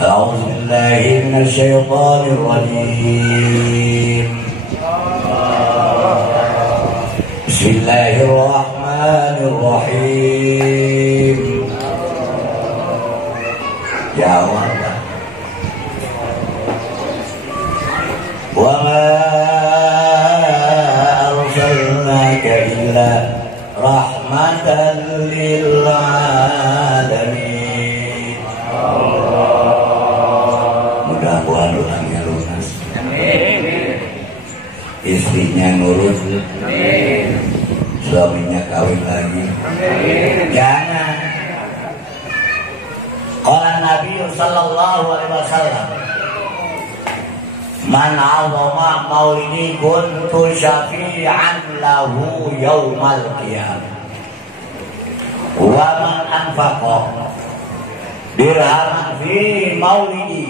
أعوذ بالله من الشيطان الرجيم. بسم الله الرحمن الرحيم. Jawab. وما أرسلناك إلا رحمة للعالمين. Mudah-mudahan ulangnya lunas. Istrinya nurut. Suaminya kawin lagi. Jangan. Qala Nabi sallallahu alaihi wasallam, man 'azama maulidi kuntu syafi'an lahu yaumal qiyamah. Wa man anfaqa dirhaman fi maulidi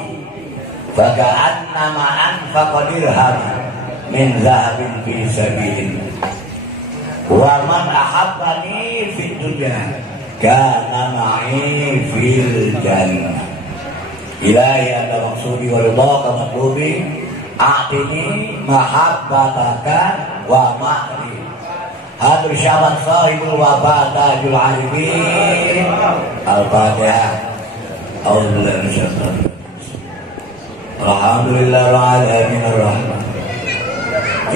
faka'annama anfaqa dirhaman min zahabin fi sabilillah. Wa man ahabbani fid dunya kana ma'i fil jannah. Ilahi anta maksudi wa ridhaka matlubi a'tini mahabbataka wa ma'ri. Hadir syabat sahibul wabah tajul arifin. Al-Fatihah. A'udzubillahi minasyaitonir rajim. Alhamdulillahil alamin arrahman.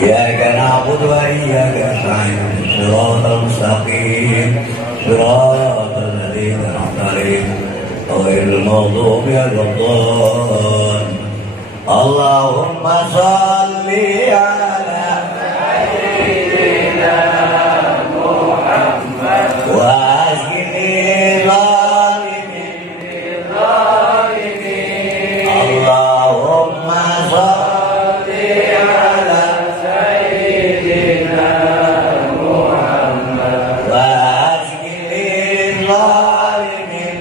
Iyyaka na'budu wa iyyaka nasta'in. Shiratal mustaqim. Shiratal ladzina an'amta 'alaihim ghairil maghdubi 'alaihim. Allahumma shalli 'ala sayyidina Muhammad wa ashkini zalimin. Allahumma shalli 'ala sayyidina Muhammad wa ashkini zalimin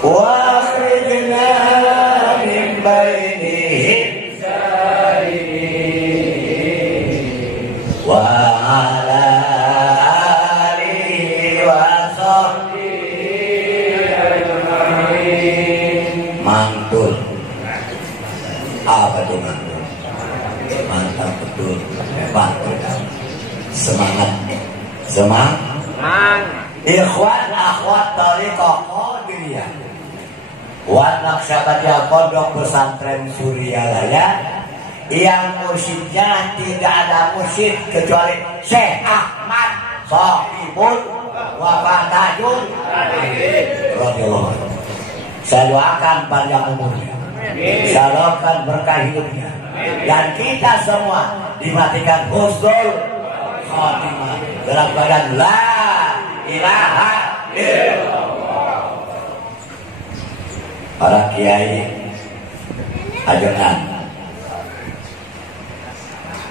wa akhrijna min bainihim wa ala alihi wa sahbihi ajma'in. Mantul. Apa itu mantul? Mantap betul. Hebat. Semangat. Semangat. Ikhwan akhwat thariqah Qadiriyah wa Naqsyabandiyah Pondok Pesantren Suryalaya yang mursyidnya tidak ada mursyid kecuali Syekh Ahmad Sahibul Wafah Tajul radhiyallahu anhu. Saya doakan panjang umurnya, saya doakan berkah hidupnya, dan kita semua dimatikan husnul khotimah dalam badan la ilaha illallah. Para kiai ajaran,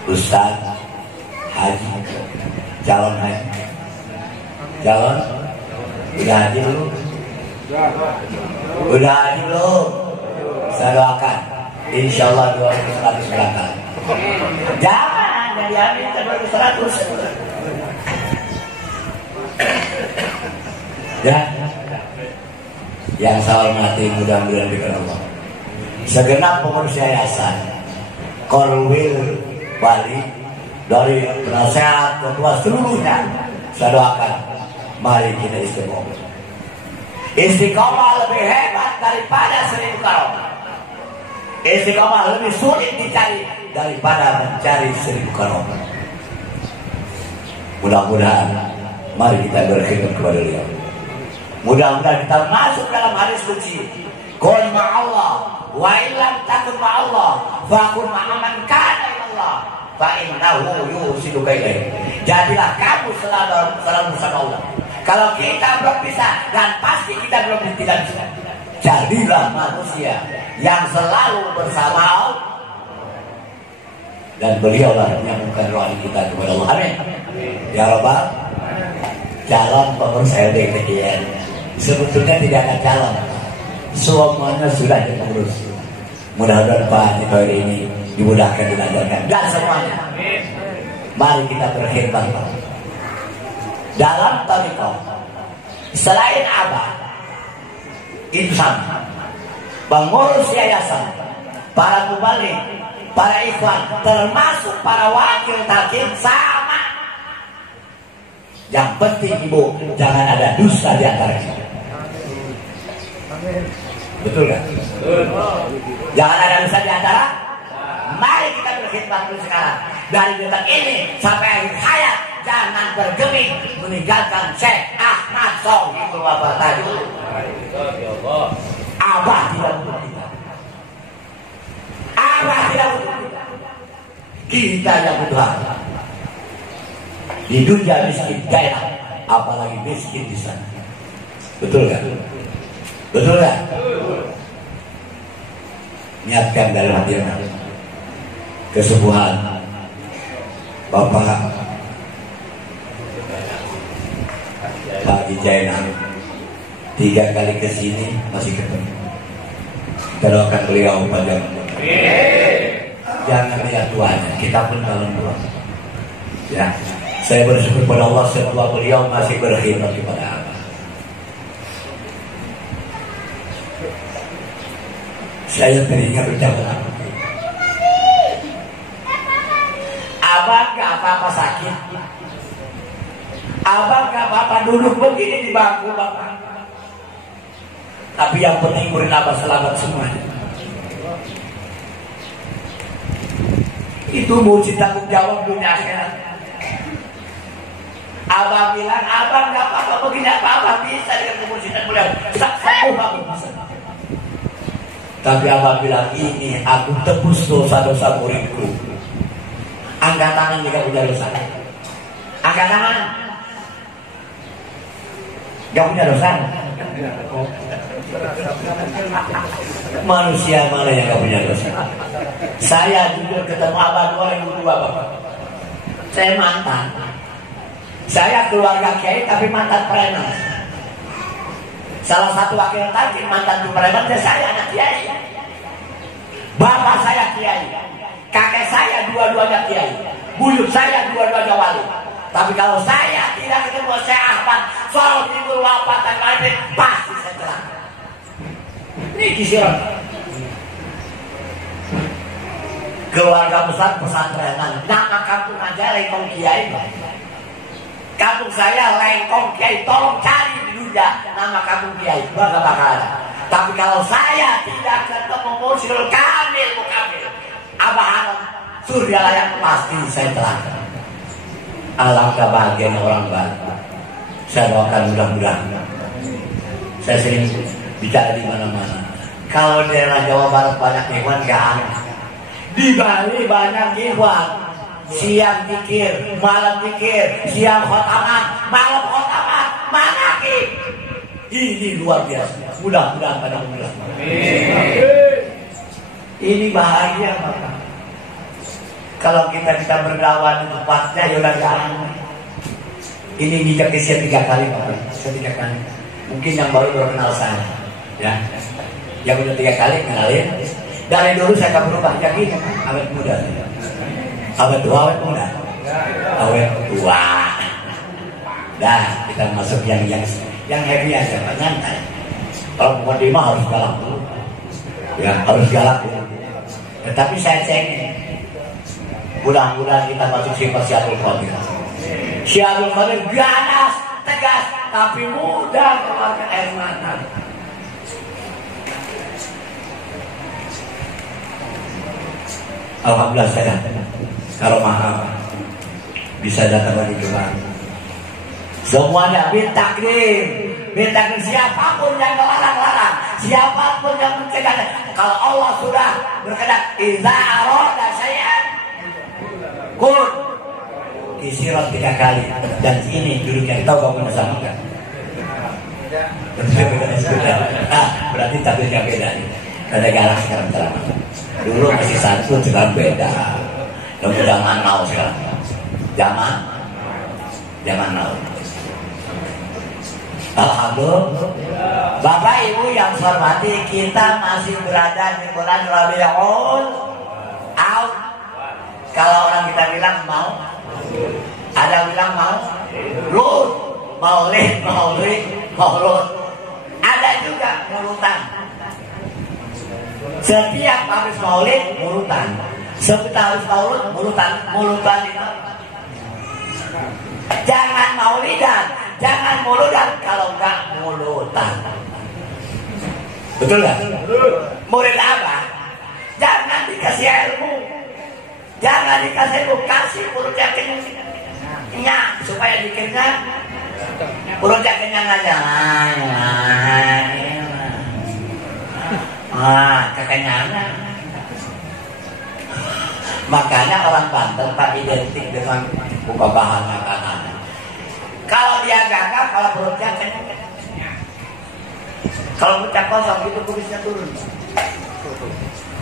ustaz, haji, calon haji, calon udah haji lu, udah haji lu, saya doakan, insyaallah 200 berangkat. Jangan dari haji kita 200. Ya, yang saya hormati mudah-mudahan dengan Allah, segenap pengurus yayasan Korwil Bali dari penasehat ketua seluruhnya, saya doakan mari kita istiqomah. Istiqomah lebih hebat daripada 1000 karomah. Istiqomah lebih sulit dicari daripada mencari 1000 karomah. Mudah-mudahan mari kita berkhidmat kepada beliau. Mudah-mudahan kita masuk dalam hadis suci. Qul ma'allah wa illam takun ma'allah fakun ma'aman kana ilallah fa innahu yusilu kaidah. Jadilah kamu selalu bersama Allah. Kalau kita berpisah, dan pasti kita belum tidak bisa, jadilah manusia yang selalu bersama Allah. Dan beliaulah yang menyambungkan rohani kita kepada Allah. Amin. Ya Rabbal calon pengurus LDKJN sebetulnya tidak ada calon, semuanya sudah diurus. Mudah-mudahan Pak Nikoir ini dimudahkan, dilancarkan, dan semuanya. Mari kita berkhidmat dalam thariqah. Selain Abah, Itu sama. Pengurus yayasan, para mubalik, para ikhwan, termasuk para wakil talqin sama. Yang penting ibu jangan ada dusta di antara kita. Betul kan? Jangan ada dusta di antara. Mari kita berkhidmat dulu sekarang. Dari detik ini sampai akhir hayat jangan bergeming meninggalkan Syekh Ahmad Shauhibul Wabarakatuh. Abah tidak butuh kita. Abah tidak butuh kita. Kita yang butuh Allah. Di dunia miskin daerah, apalagi miskin di sana. Betul kan? Betul kan? Niatkan dalam hati kesembuhan Bapak Pak Jainal 3 kali kesini masih ketemu. Kita doakan beliau panjang umur. Jangan lihat tuanya, kita pun dalam doa. Ya, saya bersyukur pada Allah setelah beliau masih berkhidmat kepada Allah. Saya teringat ucapan Abang gak apa-apa sakit. Abang gak apa-apa duduk begini di bangku Bapak. Tapi yang penting murid Abang selamat semuanya. Itu mesti tanggung jawab dunia akhirat. Abang bilang Abang gak apa-apa begini apa-apa bisa dengan kemujian mudah. Sembuh Abang bisa. Tapi Abang bilang ini aku tebus dosa-dosa muridku. Angkat tangan jika punya dosa. Angkat tangan. Gak punya dosa. Manusia mana yang gak punya dosa? Saya jujur ketemu Abang 2002 Bapak. Saya mantan. Saya keluarga kiai tapi mantan preman. Salah satu wakil talqin mantan preman dan saya anak kiai. Bapak saya kiai. Kakek saya dua-duanya kiai, buyut saya dua-duanya wali. Tapi kalau saya tidak ketemu Syekh Ahmad Shauhibul Wabarakatuh, pasti saya celaka. Ini kisiran. Keluarga besar pesantrenan, nama kampung aja Lengkong Kiai. Kampung saya Lengkong Kiai, tolong cari di dunia nama kampung Kiai, bakal ada. Tapi kalau saya tidak ketemu Mursyidul Kamil Mukamil, Abah surya layak, pasti saya celaka. Alangkah bahagianya orang baru. Saya doakan mudah-mudahan. Saya sering bicara di mana-mana. Kalau daerah Jawa Barat banyak ikhwan gak aneh. Di Bali banyak ikhwan. Siang zikir, malam zikir, siang khotaman, malam khotaman, manaqib. Ini luar biasa. Mudah-mudahan pada mudah. Ini bahagia Bapak. Kalau kita berdakwah di tempatnya ya udah jangan. Ini nikah kesian 3 kali Bapak. 3 kali. Mungkin yang baru kenal saya. Ya. Yang udah 3 kali kenalin. Dari dulu saya gak berubah. Yang ini awet muda. Awet tua, awet muda. Awet tua. Dah kita masuk yang happy aja, nyantai. Kalau mau terima harus galak dulu. Ya harus galak ya. Tetapi saya cengeng. Mudah-mudahan kita masuk sifat Syiatul Qadir. Syiatul Qadir ganas, tegas, tapi mudah keluarkan air mata. Alhamdulillah saya kalau mahal bisa datang lagi ke Bali. Semuanya minta siapapun yang melarang-larang, siapapun yang mencegah. Kalau Allah sudah berkehendak, idza arada syai'an kun kisiran 3 kali. Dan ini duduknya tahu kamu sama kan? Berarti takdirnya beda nih. Ada galak sekarang ceramah. Dulu masih satu sekarang beda. Lalu zaman now sekarang. Zaman now. Alhamdulillah. Bapak Ibu yang saya hormati, kita masih berada di bulan Rabiul Awal. Kalau orang kita bilang mau, ada bilang maulid. Ada juga murutan. Setiap habis maulid murutan. Setiap habis maulid murutan itu. Jangan maulidan, jangan muludan kalau enggak mulutan. Betul nggak? Murid apa? Jangan dikasih ilmu, jangan dikasih ilmu, kasih perutnya kenyang supaya dikenyang. Perutnya kenyang aja. Kekenyangan. Makanya orang Banten tak identik dengan buka bahan makanan. Kalau dia gagah, kalau perutnya kenyang. Kalau perutnya kosong itu kumisnya turun.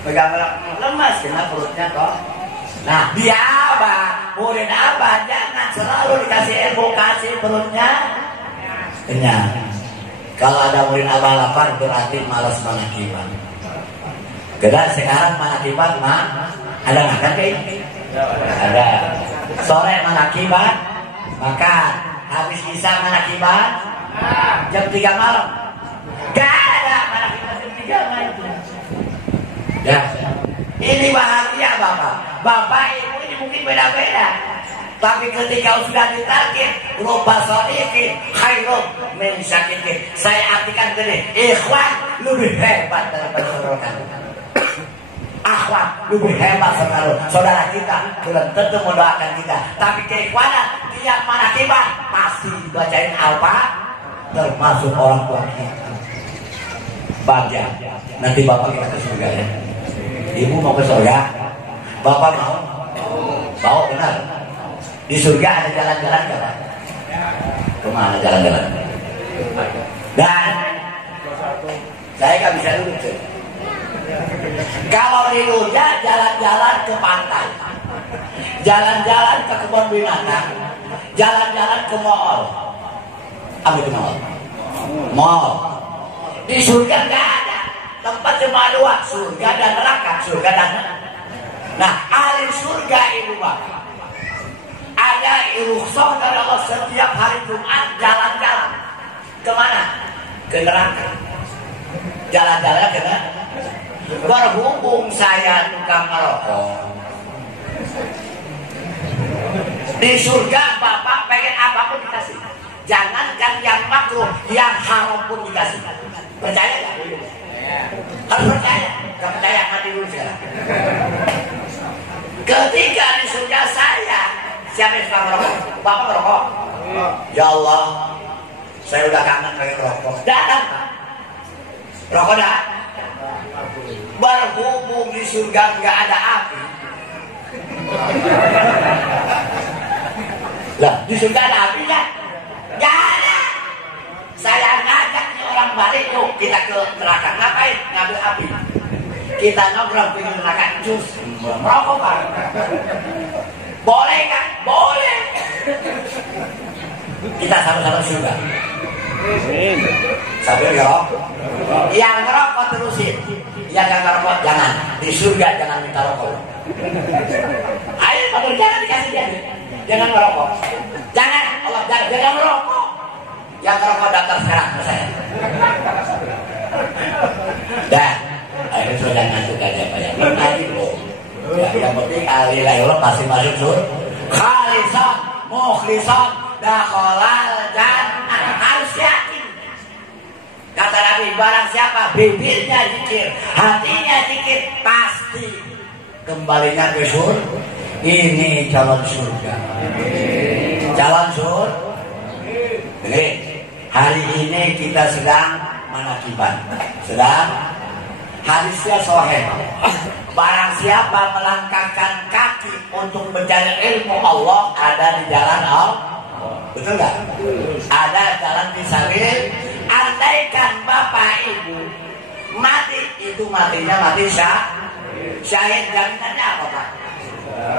Pegang lemas karena perutnya kok. Nah, dia apa? Murid apa? Jangan selalu dikasih ilmu, kasih perutnya kenyang. Kalau ada murid abah lapar berarti malas manakiban. Karena sekarang manakiban ada nggak kan kayak ini? Ada. Sore manakiban, maka habis isya manakiban, jam 3 malam. Gak ada manakiban jam 3 malam. Ya. Ini bahagia Bapak Ibu ini mungkin beda-beda. Tapi ketika sudah ditarget rupa sodikin khairum min syakikin. Saya artikan gini, ikhwan lebih hebat daripada saudara. Akhwat lebih hebat saudara kita. Belum tentu mendoakan kita. Tapi keikhwanan tiap manakiban pasti dibacain apa? Termasuk orang tua kita. Bahagia. Nanti Bapak kita ke surga ya. Ibu mau ke surga? Bapak mau? Mau benar? Di surga ada jalan-jalan gak Pak? Kemana jalan-jalan? Dan saya gak bisa duduk. Kalau di surga jalan-jalan ke pantai, jalan-jalan ke kebun binatang, jalan-jalan ke mall. Apa itu mall? Mall. Di surga gak ada. Tempat cuma dua, surga dan neraka. Surga dan neraka. Nah, ahli surga itu Bapak, ada rukhsah dari Allah setiap hari Jumat jalan-jalan. Kemana? Ke neraka. Jalan-jalan ke neraka. Berhubung saya tukang merokok, di surga Bapak pengen apapun dikasih. Jangankan yang makruh, yang haram pun dikasih. Percaya gak? Harus percaya. Gak percaya mati dulu sekarang. Ketika di surga saya, siapa yang suka merokok? Bapak merokok? Ya Allah, saya udah kangen pengen rokok. Datang Pak. Rokok dah. Berhubung di surga nggak ada api. Lah, di surga ada api nggak? Nggak ada. Saya ngajak nih orang balik, yuk kita ke neraka. Ngapain? Ngambil api. Kita nongkrong di neraka, jus merokok Pak. Boleh kan? Boleh. Kita sama-sama surga. Sambil ngerokok. Yang ngerokok terusin. Yang gak ngerokok jangan. Di surga jangan minta rokok. Ayo Pak, jangan dikasih dia. Jangan ngerokok. Jangan. Allah jangan merokok. Yang ngerokok daftar sekarang ke saya. Dah. Ayo sudah ngantuk aja Pak ya. Nanti loh. Ya, yang penting alilailah pasti masuk surga. Khalisan, mukhlisan, dakhalal jannah. Harus yakin. Kata Nabi, barang siapa bibirnya zikir, hatinya zikir, pasti kembalinya ke surga. Ini calon surga. Calon surga. Jadi hari ini kita sedang manakiban. Sedang hadisnya sahih. Barang siapa melangkahkan kaki untuk mencari ilmu Allah, ada di jalan Allah. Betul nggak? Ada jalan fisabil. Andaikan Bapak Ibu mati, itu matinya mati syahid. Jaminannya apa Pak?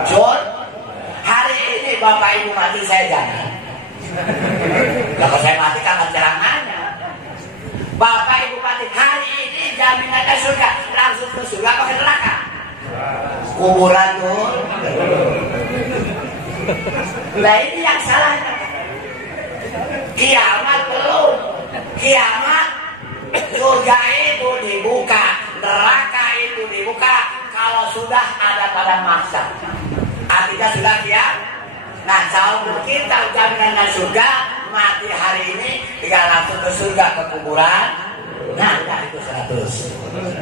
Jod. Hari ini Bapak Ibu mati, saya jangan. Kalau saya mati kapan ceramahnya? Bapak Ibu mati hari ini jaminannya surga. Langsung ke surga atau ke neraka? Kuburan tuh. Nah ini yang salah. Kiamat belum. Kiamat surga itu dibuka, neraka itu dibuka kalau sudah ada pada masa. Artinya sudah kiamat. Nah, kalau kita jaminan surga, mati hari ini tinggal langsung ke surga, ke kuburan. Nah itu 100.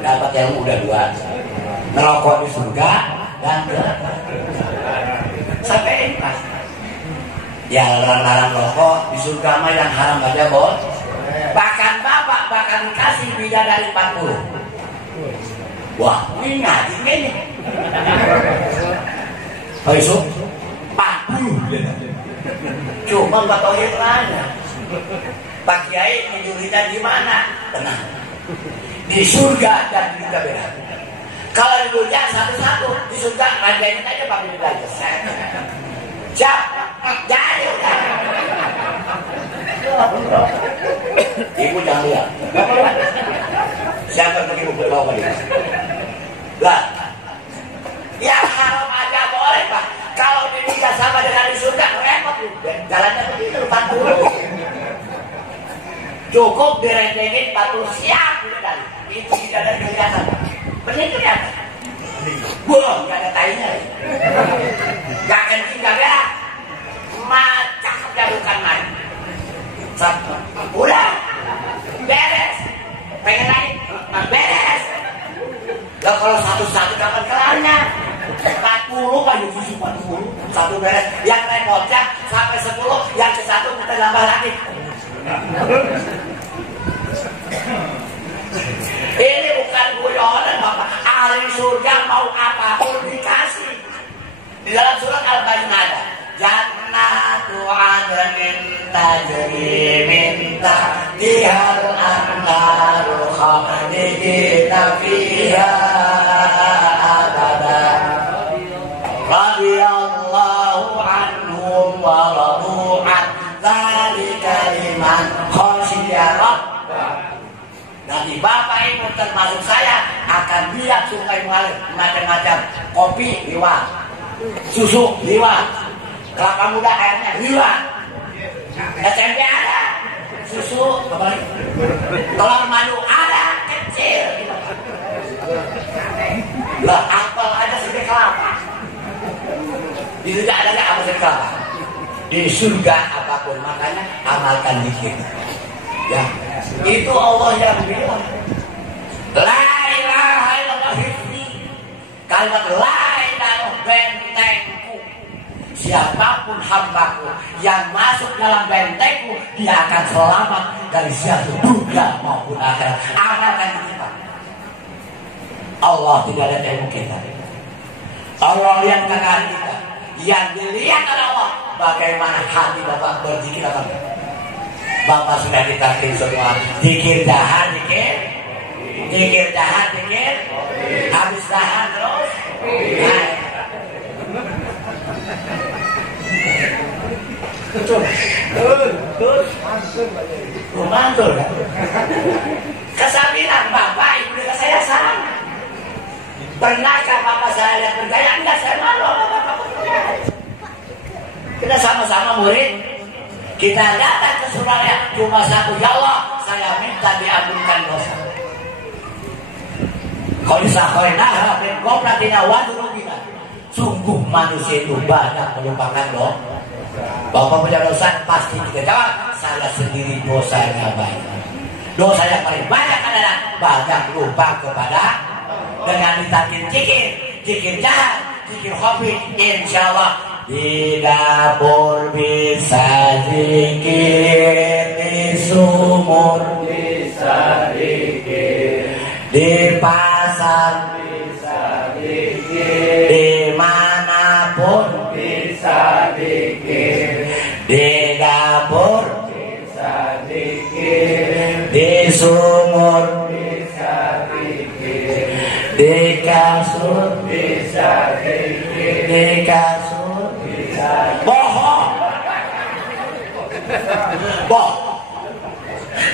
Dapat yang udah 2. Merokok di surga dan sampai pas. Ya larang-larang rokok di surga mah yang haram aja bos. Bahkan bapak bakal dikasih bidadari 40. Wah, ini ngaji ini. Besok 40. Cuma nggak tahu yang lainnya. Pak Kiai menjurikan di mana? Tenang. Di surga dan di neraka beda. Kalau di dunia satu-satu, di surga rajain aja pakai belajar. Siap, jadi udah. Ibu jangan lihat. Siapa yang ibu tahu apa dia? Lah, ya haram aja boleh pak. Kalau di dunia sama dengan di surga repot. Jalannya begitu 40. Cukup direntengin 40 siap gitu kan. Itu tidak ada kelihatan. Benar kelihatan. Wah, nggak ada tainya. Gak kencing gak ada. Macam bukan main. Udah beres. Pengen lagi beres. Ya kalau satu-satu kapan kelarnya? 40 Pak Yususi 40. Satu beres. Yang repotnya sampai 10. Yang ke 1 kita tambah lagi. Ini bukan guyonan Bapak. Ahli surga mau apapun dikasih. Di dalam surat Al-Baqarah ada Jannatu 'adnin tajri min tahtihal anharu khalidina fiha abada. Radiyallahu anhum wa radu an dzalika liman khasyiya rabbah. Nanti Bapak Ibu termasuk saya akan lihat sungai mengalir macam-macam. Kopi liwat, susu liwat, kelapa muda airnya liwat, SMP ada, susu telur madu ada kecil. Lah apel aja sedikit kelapa. Di surga ada nggak apa sedikit kelapa? Di surga apapun, makanya amalkan dikit. Ya, itu Allah yang bilang la ilaha illallah. Kalimat la ilaha bentengku. Siapapun hambaku yang masuk dalam bentengku, dia akan selamat dari siapa dunia maupun akhirat. Amalkan kita. Allah tidak ada ilmu kita. Allah lihat kekal kita. Yang dilihat adalah Allah. Bagaimana hati Bapak berzikir apa? Bapak sudah ditakdir semua. Dikir dahan, dikir. Dikir dahan, dikir. Habis dahan terus. Betul. Mantul kan? Kesabilan Bapak, Ibu dengan saya sama. Pernahkah Bapak saya lihat bergaya? Enggak, saya malu sama Bapak bergaya. Kita sama-sama murid. Kita datang ke Surabaya cuma satu, ya Allah, saya minta diampunkan dosa. Kalau disahoinah dan koplatina wadurugina. Sungguh manusia itu banyak melupakan dosa. Bapak punya dosa, pasti kita jawab, saya sendiri dosanya banyak. Dosa yang paling banyak adalah banyak lupa kepada dengan ditakin zikir jahat, zikir hobi, insya Allah di dapur bisa zikir, di sumur bisa zikir, di pasar bisa zikir, dimanapun bisa zikir, di dapur bisa zikir, di sumur bisa zikir, di kasur bisa zikir, di kasur bohong. Bohong.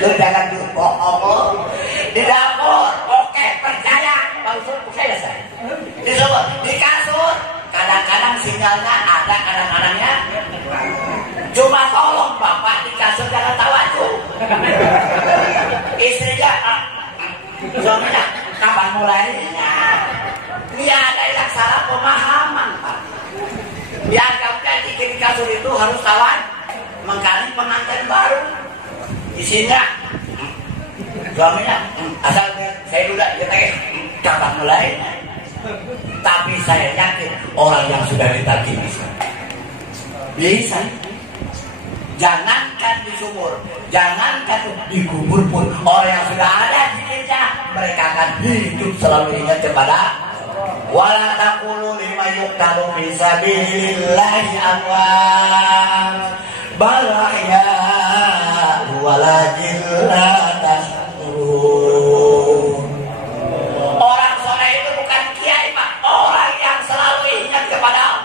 Lu jangan bohong. Di dapur, oke, percaya. Maksud saya. Di sumur, di kasur, kadang-kadang sinyalnya ada, kadang-kadangnya. Cuma tolong Bapak di kasur jangan tahu. Istrinya Suaminya, kapan mulainya? Dia ada yang salah pemahaman, Pak. Dianggapnya di kasur itu harus kawan mengkali pengantin baru. Isinya, suaminya, asal saya dulu kapan mulainya? Tapi saya yakin orang yang sudah ditarki bisa. Jangankan di sumur, jangankan di kubur pun, orang yang sudah ada di dirinya, mereka akan hidup selalu ingat kepada wala taqulu lima yuqtalu fi sabilillahi amwat bal ahya walakin la tashkurun. Orang soleh itu bukan kiai, Pak. Orang yang selalu ingat kepada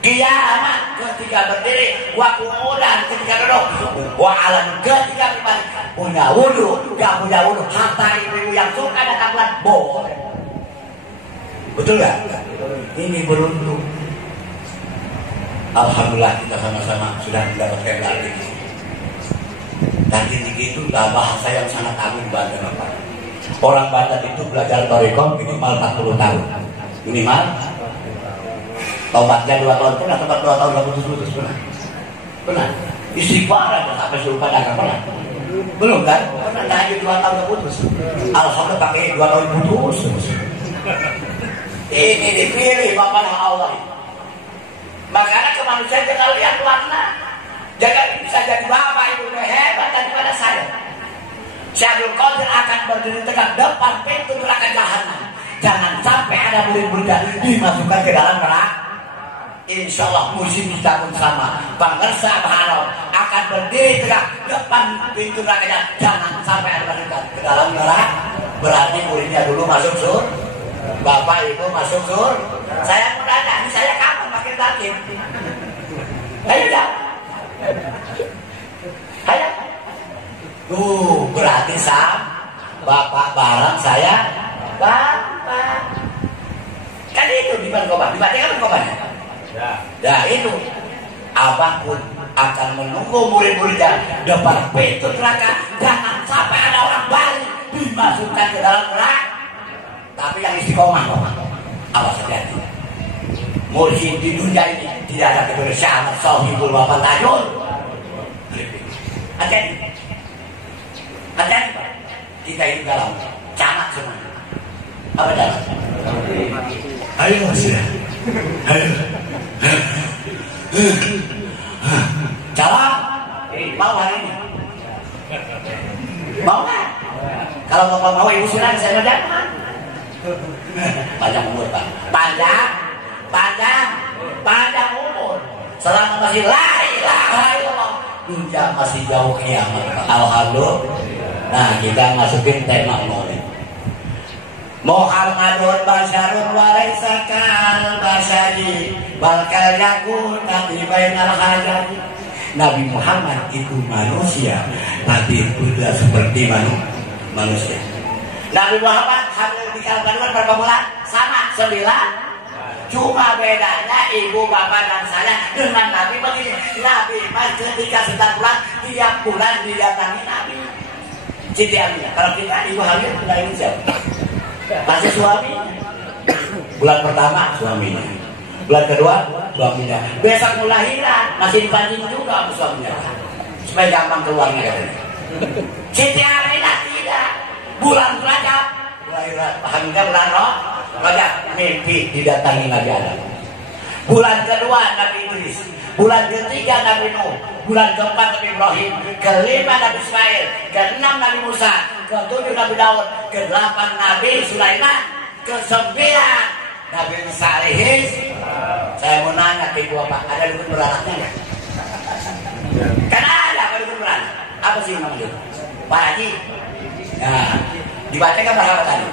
kiamat ketika berdiri, wa kumudan ketika duduk, wa alam ketika pribadi, punya wudu, gak punya wudu, harta ibu yang suka datang bulan boleh. Betul gak? Ini beruntung. Alhamdulillah kita sama-sama sudah mendapatkan takdir. Takdir itu adalah bahasa yang sangat agung bagi Bapak. Orang Batak itu belajar thariqah minimal 40 tahun. Minimal. Tobatnya 2 tahun pernah, tobat 2 tahun gak putus-putus pernah. Pernah. Istighfar aja sampai suruh dagang pernah. Belum kan? Pernah hanya 2 tahun gak putus. Alhamdulillah pakai 2 tahun putus. Ini dipilih Bapak Allah. Makanya kemanusiaan jangan lihat warna. Jangan bisa jadi bapak ibu hebat daripada saya. Syaikhul Qadir akan berdiri tegak depan pintu neraka jahanam. Jangan sampai ada murid-muridnya dimasukkan ke dalam neraka. Insya Allah musim kita pun sama. Bangsa Baharau akan berdiri tegak depan pintu neraka. Jangan sampai ada murid ke dalam neraka. Berarti muridnya dulu masuk surga, bapak ibu masuk surga. Saya mau tanya, ini saya kapan makin takut? Ayo dah. Ayo. Berarti bapak barang saya bapak. Kan itu di Bangkoban, dibacakan Bangkobannya. Ya itu. Abah pun akan menunggu murid-muridnya depan pintu neraka. Jangan sampai ada orang balik dimasukkan ke dalam neraka. Tapi yang istiqomah, awas hati-hati. Mursyid di dunia ini tidak ada kebersihan sahibul wafat tajul. Hati-hati. Hati-hati, Pak. Kita ini dalam camat semua. Apa dalam? Ayo sudah. Ayo. Jawab. Mau hari ini? Mau nggak? Kalau bapak mau ibu silakan saya menjawab. Panjang umur, Pak. Panjang umur. Selama masih la ilaha illallah, dunia masih jauh kiamat, Pak. Alhamdulillah. Nah, kita masukin tema maulid. Muhammadun basyarun wa laisa kal basyari bal kal yakun nabi bainal hajati. Nabi Muhammad itu manusia, tapi tidak seperti manusia. Nabi Muhammad hamil di kandungan berapa bulan? Sama 9. Cuma bedanya ibu bapak dan saya dengan Nabi begini. Nabi pas ketika 9 bulan, tiap bulan didatangi Nabi. Siti Aminah. Kalau kita ibu hamil sudah ingin siapa? Pasti suaminya. Bulan pertama suaminya. Bulan kedua suaminya. Besok melahiran masih dipancing juga sama suaminya. Supaya gampang keluarnya katanya. Siti Aminah tidak. Bulan Rajab, Hamidah bulan Rajab, mimpi didatangi Nabi Adam. Bulan kedua Nabi Idris, bulan ketiga Nabi Nuh, bulan keempat Nabi Ibrahim, kelima Nabi Ismail, keenam Nabi Musa, ketujuh Nabi Daud, kedelapan Nabi Sulaiman, kesembilan Nabi Musa alaihis. Saya mau nanya ke ibu bapak, ada dukun beranaknya nggak? Kan ada dukun beranak. Apa sih namanya? Pak Haji. Nah, dibacakan berapa tadi?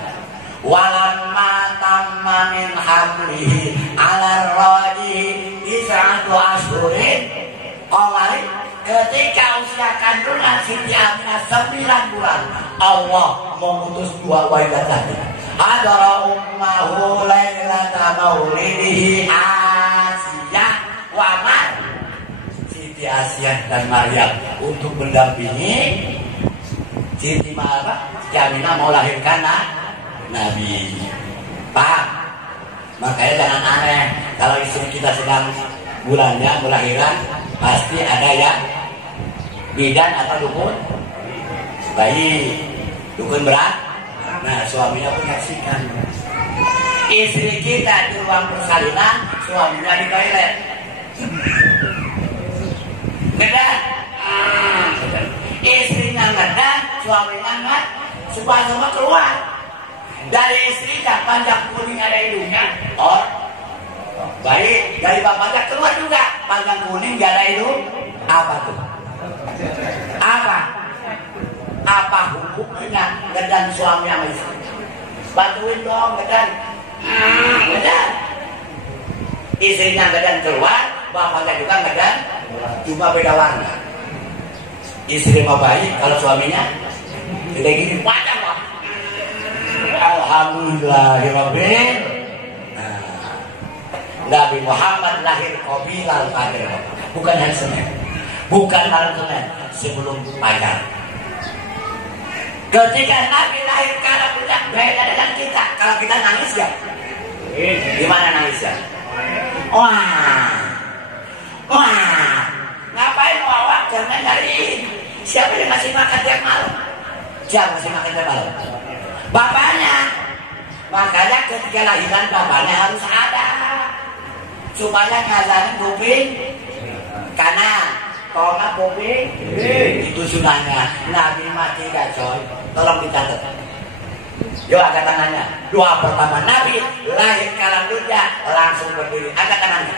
Walamma tamma min hamlihi ala rajihi is'atu ashurin. Kemarin ketika usia kandungan Siti Aminah 9 bulan, Allah mengutus 2 wanita tadi. Hadara ummahu lailata maulidihi Asiyah wa Maryam. Siti Asiyah dan Maryam untuk mendampingi Siti apa? Aminah mau lahirkan Nabi. Paham? Makanya jangan aneh kalau istri kita sedang bulannya melahiran pasti ada yang bidan atau dukun bayi, dukun berat. Nah suaminya pun nyaksikan. Istri kita di ruang persalinan, suaminya di toilet. Ngedan. Istrinya ngedan, suaminya nggak. Subhanallah keluar. Dari istri dan panjang kuning ada hidungnya. Oh, baik. Dari bapaknya keluar juga panjang kuning gak ada hidung. Apa tuh? Apa hukumnya ngedan suami sama istri? Bantuin dong ngedan. Ngedan. Istrinya ngedan keluar, bapaknya juga ngedan, cuma beda warna. Istri mau baik, kalau suaminya kayak gini panjang lah. Alhamdulillahirobbil. Nah, Nabi Muhammad lahir Qabilal Qadr, bukan hari Senin, sebelum pajar. Ketika Nabi lahir kalau tidak beda dengan kita. Kalau kita nangis ya, gimana nangisnya? Wah, ngapain wawak jangan nyariin? Siapa yang masih makan tiap malam? Siapa masih makan tiap malam? Bapaknya. Makanya ketika lahiran bapaknya harus ada supaya ngajarin kuping kanan, kalau nggak kuping itu sunahnya. Nabi mati gak coy? Tolong dicatat. Yuk angkat tangannya. Doa pertama Nabi lahir ke alam dunia langsung berdiri. Angkat tangannya.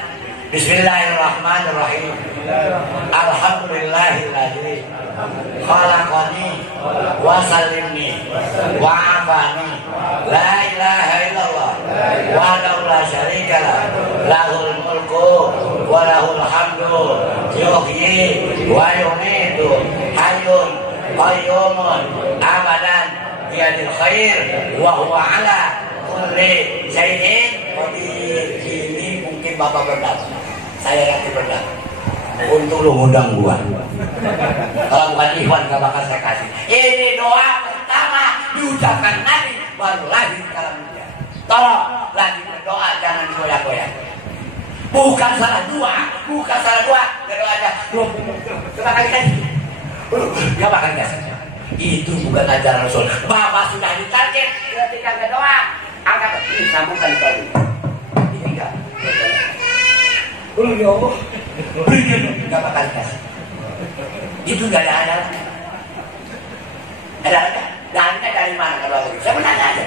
Bismillahirrahmanirrahim. Alhamdulillahilladzi khalaqani wa sallimni wa afani. La ilaha illallah wahdahu la syarika lah. Lahul mulku wa lahul hamdu. Yuhyi wa yumiitu. Hayyun qayyumun abadan biyadil khair wa huwa ala kulli syai'in qadir. Ini mungkin Bapak berdapat, saya nanti berdapat. Untuk lu ngundang gua. Kalau bukan Ikhwan gak bakal saya kasih. Ini doa pertama diucapkan Nabi baru lahir kalau dunia. Tolong lagi berdoa jangan goyah-goyah. Bukan salah dua. Berdoa aja. Coba kali kasih. Gak bakal kasih. Itu bukan ajaran Rasul. Bapak sudah ditarget ketika berdoa. Angkat sambungkan tadi. Ini enggak. Ya Allah. Gak bakal kasih. Itu gak ada. Ada? Dalilnya dari mana kalau begitu? Saya menanya aja.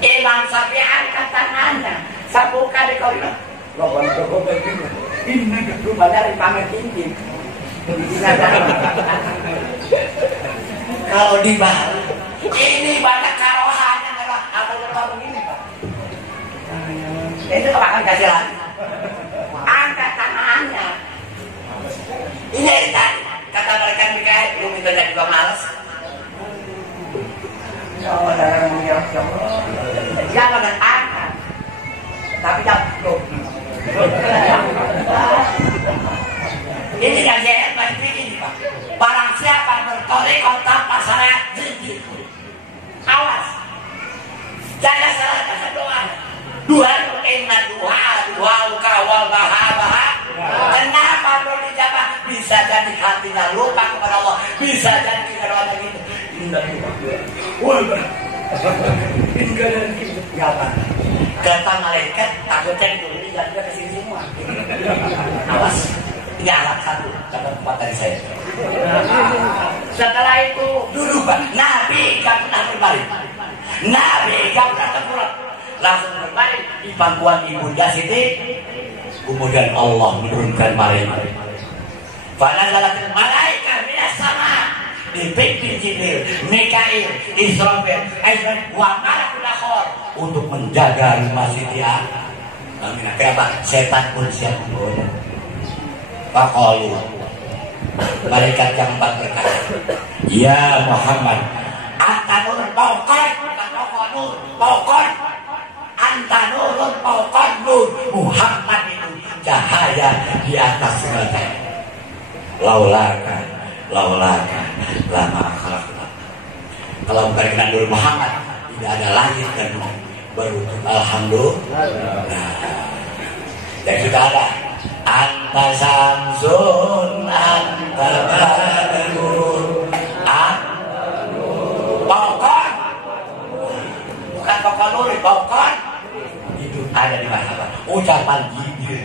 Imam Syafi'i angkat tangannya. Sambungkan di koridor. Ini rumah dari pamer tinggi. Kalau di Bali ini banyak karohannya atau lebar begini Pak. Itu akan kasih lagi. Angkat tangannya. Ini tadi kata mereka Mikael, lu mintanya juga males. Jangan angkat, tapi jatuh. Ini yang saya pasti ini Pak. Barang siapa bertorikot tanpa syarat zinjir. Awas. Jangan salah kata doa. Dua inna dua kawal baha. Kenapa belum dijawab? Bisa jadi hatinya lupa kepada Allah. Bisa jadi doanya gitu. Indah dua. Enggak ada gitu. Kata malaikat takutnya itu ini nggak juga kesini semua. Awas. Ini alat satu kata tempat dari saya. Setelah itu dulu Pak, Nabi gak pernah berbalik. Nabi gak pernah terpulang. Langsung berbalik di pangkuan ibunda Siti. Kemudian Allah menurunkan malaikat. Fanazalatil malaikat minas sama. Dipimpin Jibril, Mikail, Israfil, wa malakul akhir untuk menjaga rumah Siti. Amin. Kenapa? Setan pun siap membawa. Faqalu malaikat yang empat berkata, ya Muhammad, antanurun pokon, bukan pokon, antanurun pokon nur. Muhammad itu cahaya di atas segalanya. Laulaka lama akhlak. Kalau bukan kena Nur Muhammad, tidak ada langit dan baru alhamdulillah. Dan sudah ada anta samsun anta badrun pokok bukan pokok nur, pokok itu ada di mana ucapan jibril.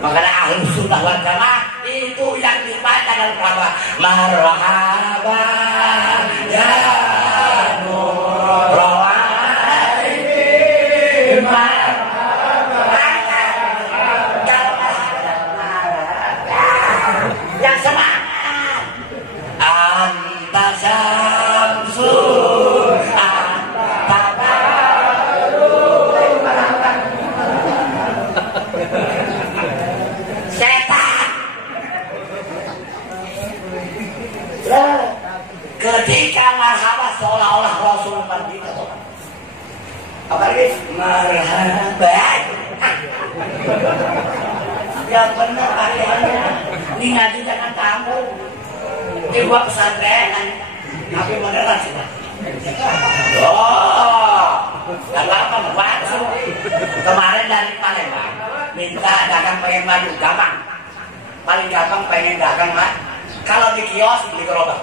Makanya ahlu sunnah wal jamaah itu yang dibaca dalam apa? Marhaba ya nur yang semangat anta syamsul anta setan. Ketika marhaba seolah-olah Rasul merdeka, apalagi marhaba yang benar akhirnya ini ngaji jangan tamu di gua pesantren tapi beneran sih. Apa langsung kemarin dari Palembang minta dagang pengen madu gampang, paling gampang pengen dagang mah kalau di kios beli gerobak,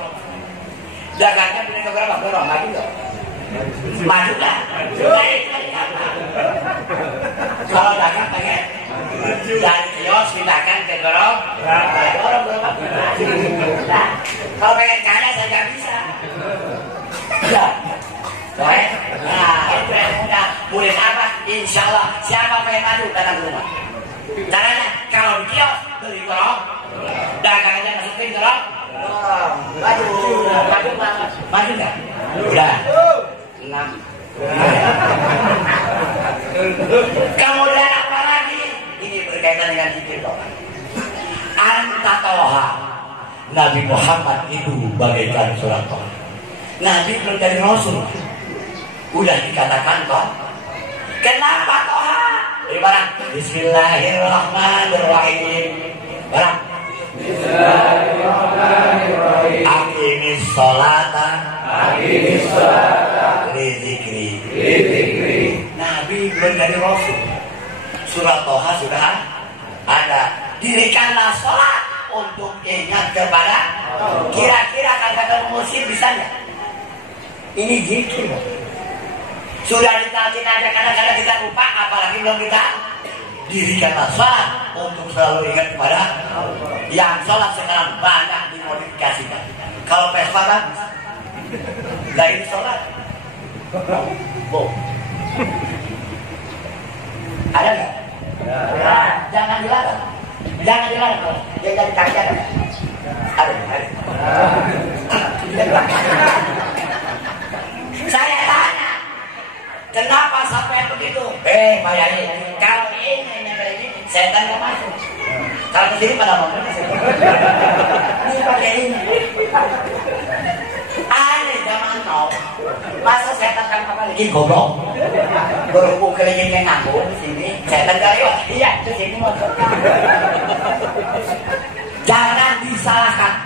dagangnya beli gerobak maju nggak? Maju lah. Kalau dagang pengen dari kios pindahkan ke gerobak, kalau pengen kaya saya nggak bisa. Ya, baik. Nah, boleh apa? Insya Allah siapa pengen maju datang ke rumah. Caranya kalau di kios beli gerobak, dagangnya masukin gerobak. Maju nggak? Udah. 6. Kemudian apa lagi? Ini berkaitan dengan zikir doa. Anta toha. Nabi Muhammad itu bagaikan surat toha. Nabi belum jadi Rasul. Udah dikatakan toh. Kenapa toha? Ibarat Bismillahirrahmanirrahim. Barang. Bismillahirrahmanirrahim. Aqimis sholata. Aqimis sholata. Lizikri. Nabi belum jadi Rasul. Surat Toha sudah ada. Dirikanlah sholat untuk ingat kepada. Kira-kira kata muslim bisa nggak? Ini zikir. Sudah ditalkin aja kadang-kadang kita lupa, apalagi belum kita. Dirikanlah sholat untuk selalu ingat kepada. Yang sholat sekarang banyak dimodifikasikan. Kalau Vespa bagus, lah ini sholat. Ada nggak? Jangan dilarang. Jangan dilarang. Dia jadi kaca. Ada. Saya tanya, kenapa sampai begitu? Pak Yai, kalau ini setan nggak masuk. Kalau kesini pada mau ini pakai ini. Aneh zaman now. Masa setan kan apa lagi goblok? Berhubung kelilingnya nganggur di sini, setan dari iya di sini motor. Jangan disalahkan.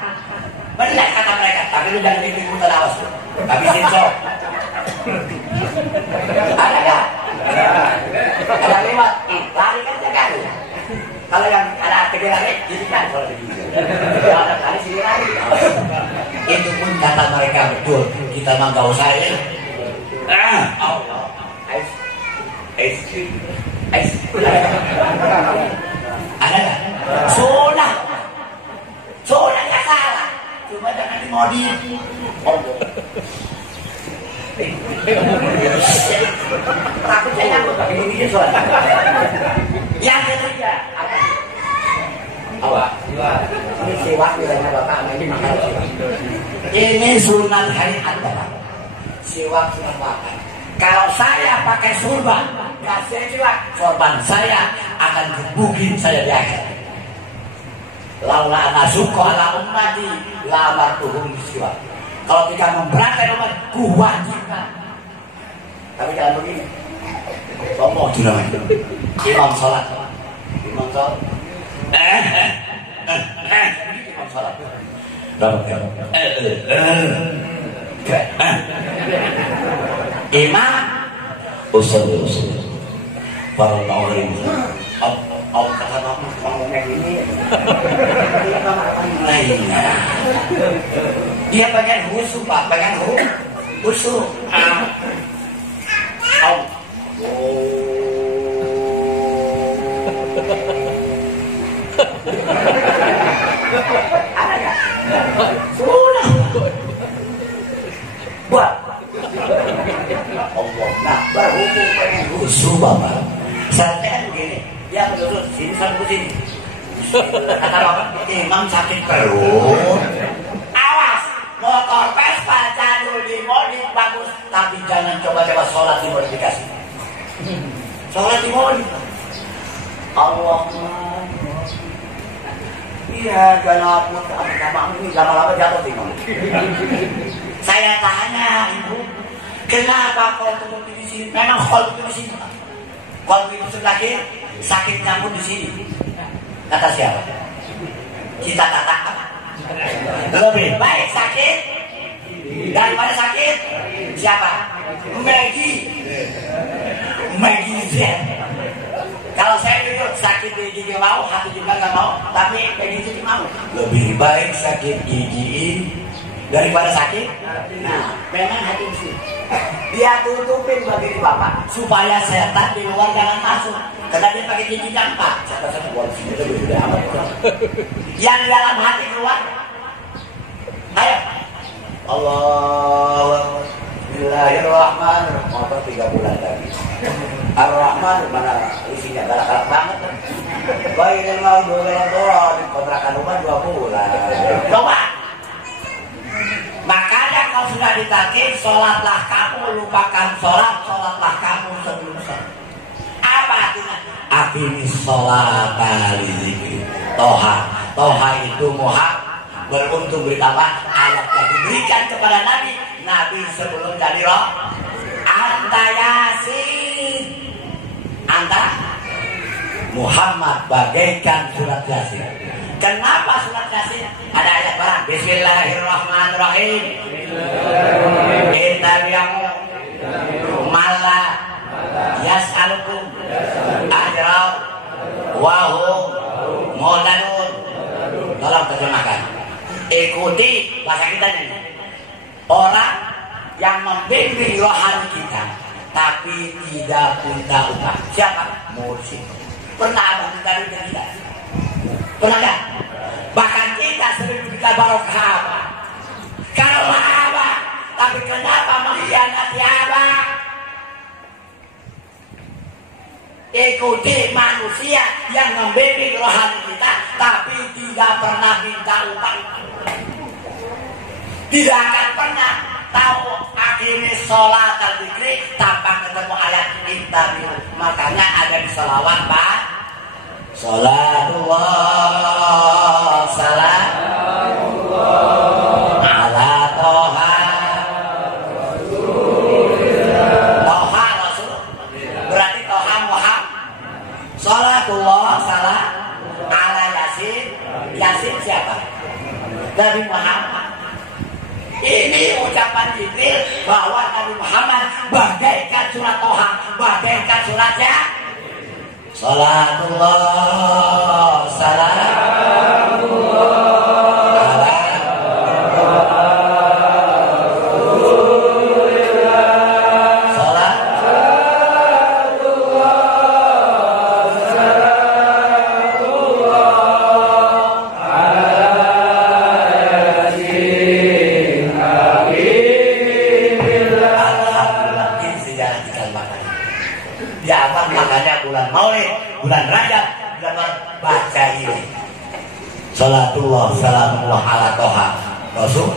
Benar kata mereka, tapi lu jangan ikut terlawas. Tapi sensor. Ada nggak? Ada lewat, lari kan sekali. Kalau yang ada gede lagi, jadi kan kalau begitu. Kalau ada kali sini lagi. Itu pun kata mereka betul. Kita mah nggak usah ya. Allah. Ada nggak? Sudah nggak salah. Cuma jangan dimodif. Takut saya nyangkut tapi ini soalnya. Yang ketiga apa? Ini siwak bilangnya bapak, ini makan siwak. Ini sunat hari Bapak. Siwak sunat makan. Kalau saya pakai surban, kasih siwak, sorban saya akan gebukin saya di akhir. Laula nasuko ala ummati lamar tuhum siwak. Kalau kita memberatkan umat, kuwajibkan. Tapi jangan begini. Sombong itu namanya. Imam sholat. Imam sholat. Imam sholat. Imam usul para nawarin kata ngomong kayak gini lainnya dia pengen husu Pak, pengen husu ada nggak? Sudah buat Allah. Nah berhubung pengen husu Bapak, saya kan begini, dia berduduk sini sampai sini. Kata Bapak, imam sakit perut. Awas, motor Vespa jadul dimodif bagus, tapi jangan coba-coba sholat dimodifikasi. Sholat dimodif. Allahumma. Iya, jangan apa ini lama-lama jatuh imam. Saya tanya ibu, kenapa kau tutup di sini? Memang kau tutup di sini. Kalau itu sebelah kiri, sakitnya pun di sini. Kata siapa? Kita katakan lebih baik sakit daripada sakit. Siapa? Maggie Kalau saya itu sakit di gigi mau, hati juga nggak mau, tapi Maggie itu mau. Lebih baik sakit gigi daripada sakit. Nah, memang hati mesti dia tutupin begini Bapak supaya setan di luar jangan masuk. Karena dia pakai gigi campak. Siapa buat sini lebih gede amat. Yang di dalam hati keluar. Ayo. Allah. Bismillahirrahmanirrahim. Motor 3 bulan lagi. Ar-Rahman mana isinya galak-galak banget. Baiklah mau di kontrakan rumah 2 bulan. Coba. Makanya kalau sudah ditakdir, sholatlah kamu, lupakan sholatlah kamu sebelum sholat. Apa artinya? Aqimis sholat li dzikri. Toha itu muhab beruntung bertambah ayat yang diberikan kepada Nabi sebelum jadi roh. Anta Yasin, anta Muhammad bagaikan surat Yasin. Kenapa surat Yasin? Ada ayat barang. Bismillahirrahmanirrahim. Kita yang mala yas'alukum ajrau wahum muhdanun. Tolong terjemahkan. Ikuti bahasa kita ini. Orang yang membimbing rohani kita tapi tidak minta upah. Siapa? Mursyid. Pernah abang minta duit kita? Pernah enggak? Bahkan kita sering minta barokah apa? Kalau apa? Tapi kenapa mengkhianati apa? Ikuti manusia yang membimbing rohani kita tapi tidak pernah minta upah. Tidak akan pernah tahu akhirnya sholat al-dzikri tanpa ketemu ayat interview. Makanya ada di sholawat Pak. Sholatullah salamullah ala toha toha Rasul. Berarti toha Muhammad. Sholatullah salam ala Yasin. Yasin siapa? Nabi Muhammad. Ini ucapan Jibril bahwa Nabi Muhammad bagaikan surat Toha, bagaikan suratnya. Salatullah salamullah ala bulan Rajab, bulan baca ini. Salatullah salamullah ala Toha. Rasul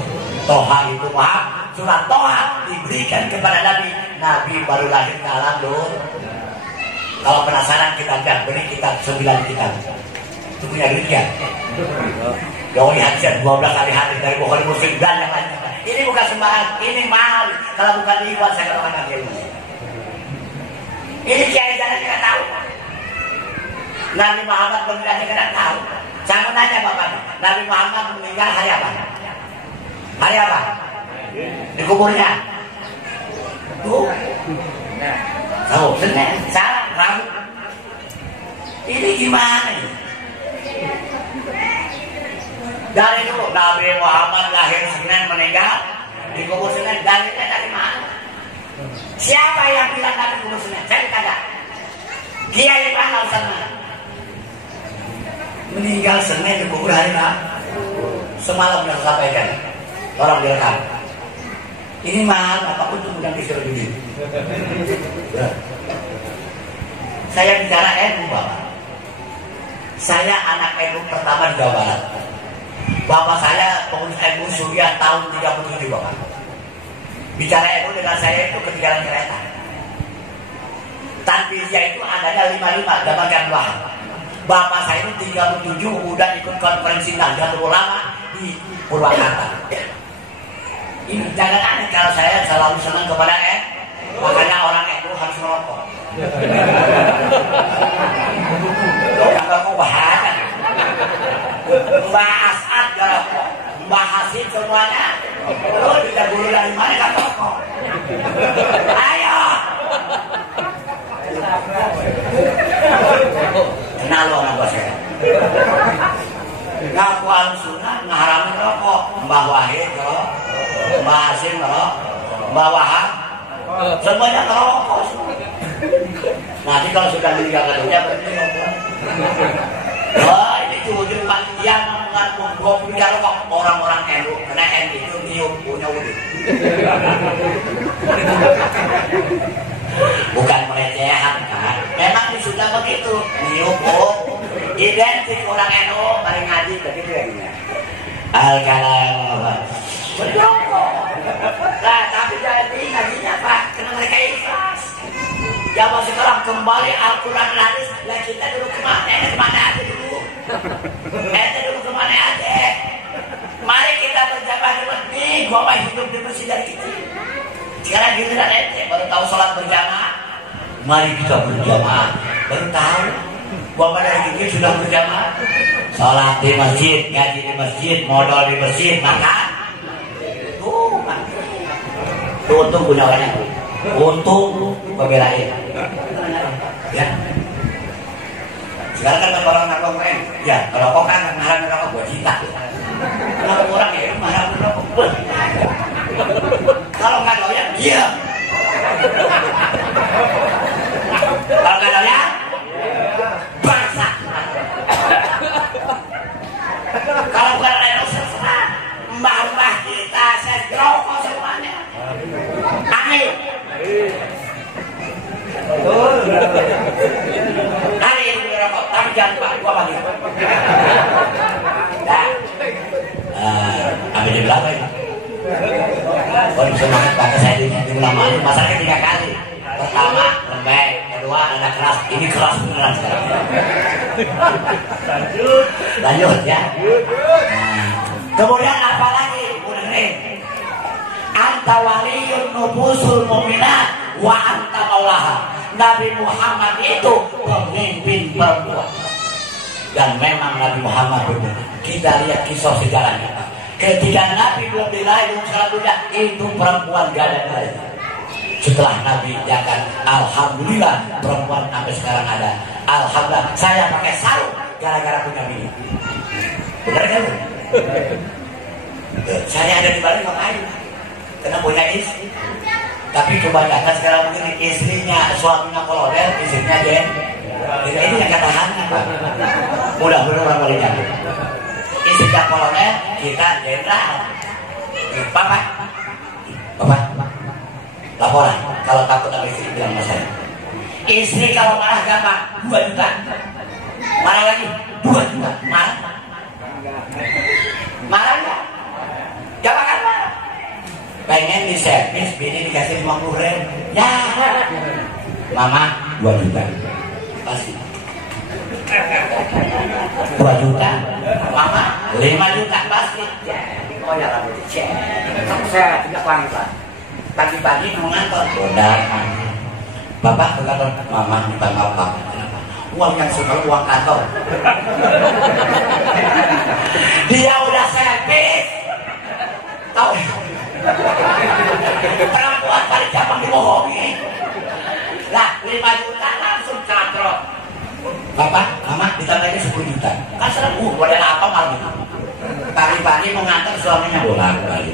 Toha itu maaf. Surat Toha diberikan kepada Nabi baru lahir ke alam loh. Kalau penasaran kita lihat, beli kitab 9 kitab. Itu punya duit ya? Doi hadis 12 kali hadis dari Bukhari Muslim dan yang lainnya. Ini bukan sembarang, ini mahal. Kalau bukan ribuan saya katakan ilmu. Ini kiai jangan kita tahu. Nabi Muhammad meninggal kita tahu. Saya mau nanya Bapak, Nabi Muhammad meninggal hari apa? Hari apa? di kuburnya. Tuh, tahu Senin, salah, Rabu. Ini gimana? Dari dulu Nabi Muhammad lahir Senin meninggal di kubur Senin, dalilnya dari mana? Siapa yang bilang Nabi kubur Senin? Saya kagak. Kiai Bakal sana meninggal Senin di kubur hari Rabu. Semalam sudah sampaikan orang direkam. Ini mahal apapun itu mudah disuruh dunia. Saya bicara NU Bapak. Saya anak NU pertama di Jawa Barat. Bapak saya pengurus NU Suriah tahun 37 Bapak. Bicara NU dengan saya itu ketinggalan kereta. Tanfiziyah itu adanya 55 dapatkan Wahab. Bapak saya itu 37 udah ikut konferensi Nahdlatul Ulama di Purwakarta. Ini jangan aneh kalau saya selalu senang kepada makanya orang itu harus merokok. Lo yang gak mau bahagia Mbak As'ad gak rokok, Mbak Hasid semuanya. Lo tidak bulu dari mana gak rokok. Ayo kenal lo sama gue saya. Ngaku al-sunnah ngaharamin rokok. Mbah Wahid rokok, Mbah Hasim rokok, Mbah Wahab semuanya ngerokok. Nanti kalau sudah meninggal dunia berarti rokok. Wah ini wujud panitia mengaku punya rokok orang-orang NU karena NU itu niup punya wujud. Bukan pelecehan kan? Memang sudah begitu niup identik orang NU paling ngaji begitu ya. Al-kalam berjongkok. Nah tapi jadi ngajinya Pak karena mereka ikhlas. Zaman sekarang kembali Al-Quran hadis. Lah kita dulu kemana? Kemana aja dulu? Dulu kemana aja? Mari kita berjamaah di masjid. Gua mah hidup di masjid dari kecil. Sekarang giliran ente baru tahu sholat berjamaah. Mari kita berjamaah. Baru tahu. Gua mah dari kecil sudah berjamaah. Sholat di masjid, ngaji di masjid, modal di masjid, makan. Tuh untung punya orangnya. Untung pembelain. Ya. Sekarang kan orang narkoba keren. Ya, kalau kok kan ngarang narkoba buat cinta. Kalau orang ya marah narkoba. Kalau nggak doyan, iya. Kalau nggak doyan, bangsa. Kalau bukan rokok serah, mbah-mbah kita saya rokok semuanya. Amin. Hari ini rokok, tapi jangan Pak, gua bagi. Dah. Ambil di berapa ini? Oh, semangat pakai saya diulang-ulang. Masaknya 3 kali. Pertama lembek, kedua ada keras. Ini keras beneran sekarang. Lanjut ya. Kemudian apa lagi? Dengerin. Anta waliyun nufusul mu'minat wa anta maulaha. Nabi Muhammad itu pemimpin perempuan. Dan memang Nabi Muhammad benar. Kita lihat kisah sejarahnya. Ketika Nabi belum dilahirkan selanjutnya itu perempuan gak ada lagi. Setelah Nabi jangan, alhamdulillah perempuan sampai sekarang ada. Alhamdulillah saya pakai sarung gara-gara punya bini. Benar kan? Saya ada di Bali ngapain? Karena punya istri. Tapi kebanyakan sekarang begini istrinya suaminya kolonel, istrinya jen. Ini yang katakannya Pak. Mudah-mudahan orang boleh jadi. Istrinya kolonel, kita jenderal. Bapak, laporan. Kalau takut sama istri bilang sama saya. Istri kalau marah gampang 2 juta. Marah lagi 2 juta. Marah nggak? Gak bakal marah. Pengen diservis, bini dikasih 50.000. Ya, mama 2 juta. Pasti 2 juta. Mama 5 juta pasti. Oh ya kamu dicek. Saya tidak wanita. Pagi-pagi mau ngantor. Udah. Bapak ke kantor. Mama minta maaf Pak. Uang yang suka uang kantor. Dia udah servis. Tahu? Bapak, mama ditambahin 10 juta. Kan serem, model apa malam itu? Pagi-pagi mengantar suaminya bola balik.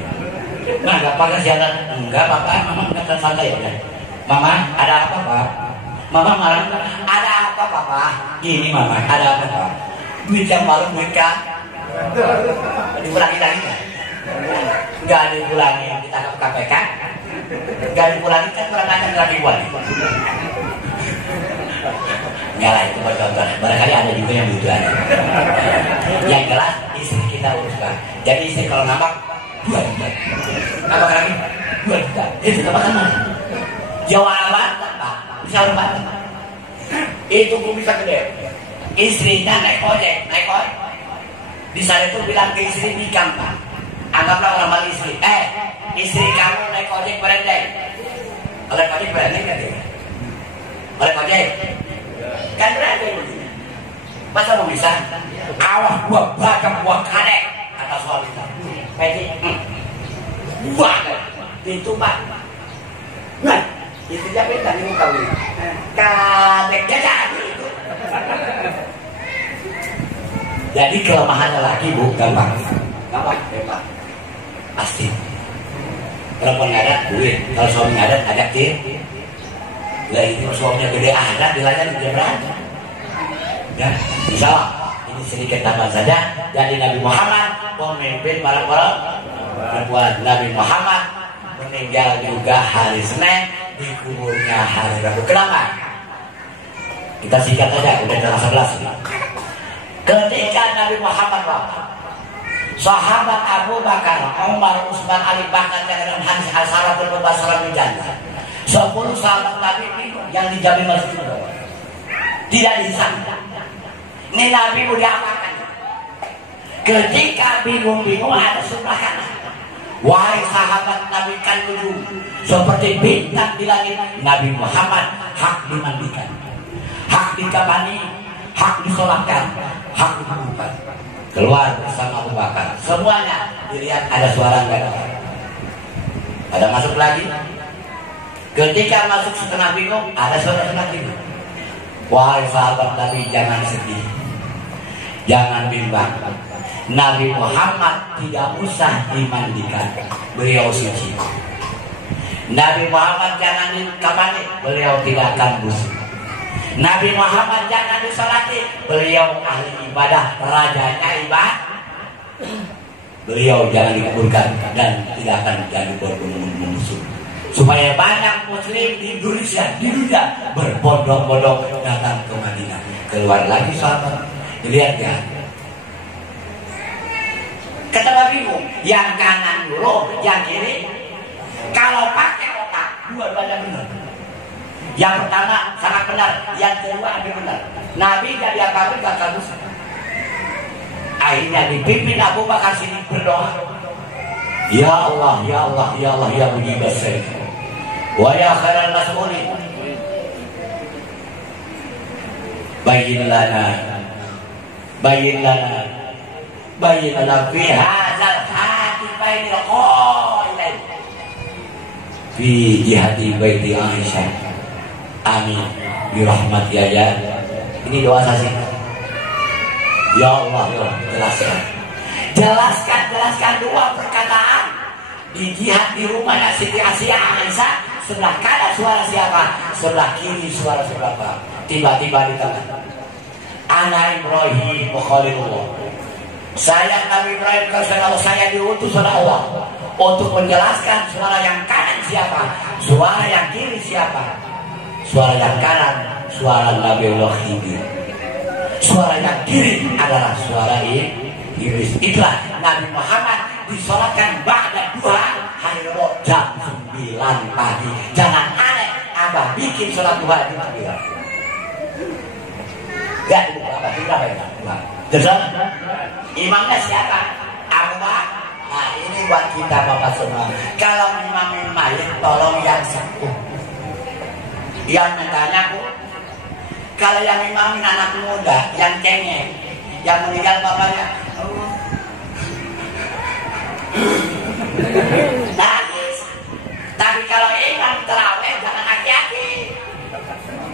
Nah, gak pakai siaran. Enggak, Bapak, mama mengantar santai ya. Mama, ada apa, Pak? Mama malam, ada apa, Papa? Gini, Mama, ada apa, Pak? Duit yang baru mereka diulangi lagi kan? Enggak diulangi yang ditangkap KPK. Enggak diulangi kan kurang ajar lagi buat. Enggak lah, itu contoh. Barangkali ada juga yang butuh aja. Yang jelas istri kita uruskan. Jadi istri kalau ngambak 2 juta. Ngambak lagi 2 juta. Itu apa kan? Jawaban Pak, bisa berubah. Itu gue bisa gede. Istrinya naik ojek. Di sana itu bilang ke istri nikah Pak. Anggaplah orang balik istri. Istri kamu naik ojek berendeng. Oleh ojek berendeng kan dia? Oleh ojek kan berendeng. Masa mau bisa? Awas gua bakal gua kadek kata suami kita. Peci, buah itu Pak. Nah, itu jadi tadi muka beli. Kadek jadi itu. Jadi kelemahannya lagi Bu, gampang. Hebat. Pasti. Kalau nggak ada duit, kalau suami nggak ada, ajak dia. Lah itu suaminya gede ada, dilayani dia berani. Ya, insyaallah ini sedikit tambah saja. Jadi Nabi Muhammad pemimpin para perempuan. Nabi Muhammad meninggal juga hari Senin, dikuburnya hari Rabu. Kenapa? Kita singkat saja, udah jam 11. Ketika Nabi Muhammad wafat, sahabat Abu Bakar, Umar, Utsman, Ali, Bakar dan hadis al-Saratul Mubasharah bil Jannah. 10 sahabat Nabi yang dijamin masuk surga. Tidak dihisab. Ini Nabi mau diapakan? Ketika bingung-bingung ada sebelah kanan. Wahai sahabat Nabi kan ujung seperti bintang di langit. Nabi Muhammad hak dimandikan, hak dikafani, hak disolatkan, hak dikuburkan. Keluar bersama Abu Bakar. Semuanya dilihat ada suara enggak ada masuk lagi. Ketika masuk setengah bingung ada suara lagi. Wahai sahabat Nabi jangan sedih, jangan bimbang. Nabi Muhammad tidak usah dimandikan, beliau suci. Nabi Muhammad jangan dikafani, beliau tidak akan busuk. Nabi Muhammad jangan disolati, beliau ahli ibadah, rajanya ibadah. Beliau jangan dikuburkan dan tidak akan jadi berbunyi-bunyi. Supaya banyak muslim di Indonesia, di dunia berbondong-bondong datang ke Madinah. Keluar lagi sahabat, dilihat ya. Kata Nabi, yang kanan dulu, yang kiri. Kalau pakai otak, dua-duanya benar. Yang pertama sangat benar, yang kedua hampir benar. Nabi jadi akal gak muslim. Akhirnya dipimpin Abu Bakar sini berdoa. Ya Allah, ya Allah, ya Allah, ya mujibas sayyid. Wa ya khairal mas'ulin. Bayyin lana fi hadzal hatifaini qailan fi jihati baiti Aisyah. Amin birahmat ya. Ini doa saya. Ya Allah, ya Allah, jelaskan dua perkataan di jihad di rumahnya Siti Aisyah. Sebelah kanan suara siapa? Sebelah kiri suara siapa? Tiba-tiba di tengah. Ana Ibrahim Khalilullah. Saya Nabi Ibrahim kalau saya diutus oleh Allah untuk menjelaskan suara yang kanan siapa, suara yang kiri siapa. Suara yang kanan suara Nabi Allah Khidir. Suara yang kiri adalah suara Iblis. Itulah Nabi Muhammad disolatkan ba'da duha hari Rabu jam 9 pagi. Jangan aneh, Abah bikin sholat duha jam 9. Gak dulu Abah berapa ya? Terus imamnya siapa? Abu Bakar. Nah ini buat kita Bapak semua. Kalau imam mayit tolong yang sepuh. Yang mentanya Bu. Kalau yang imamin anak muda, yang cengeng, yang meninggal bapaknya, nangis. Tapi kalau imam terawih jangan hati-hati.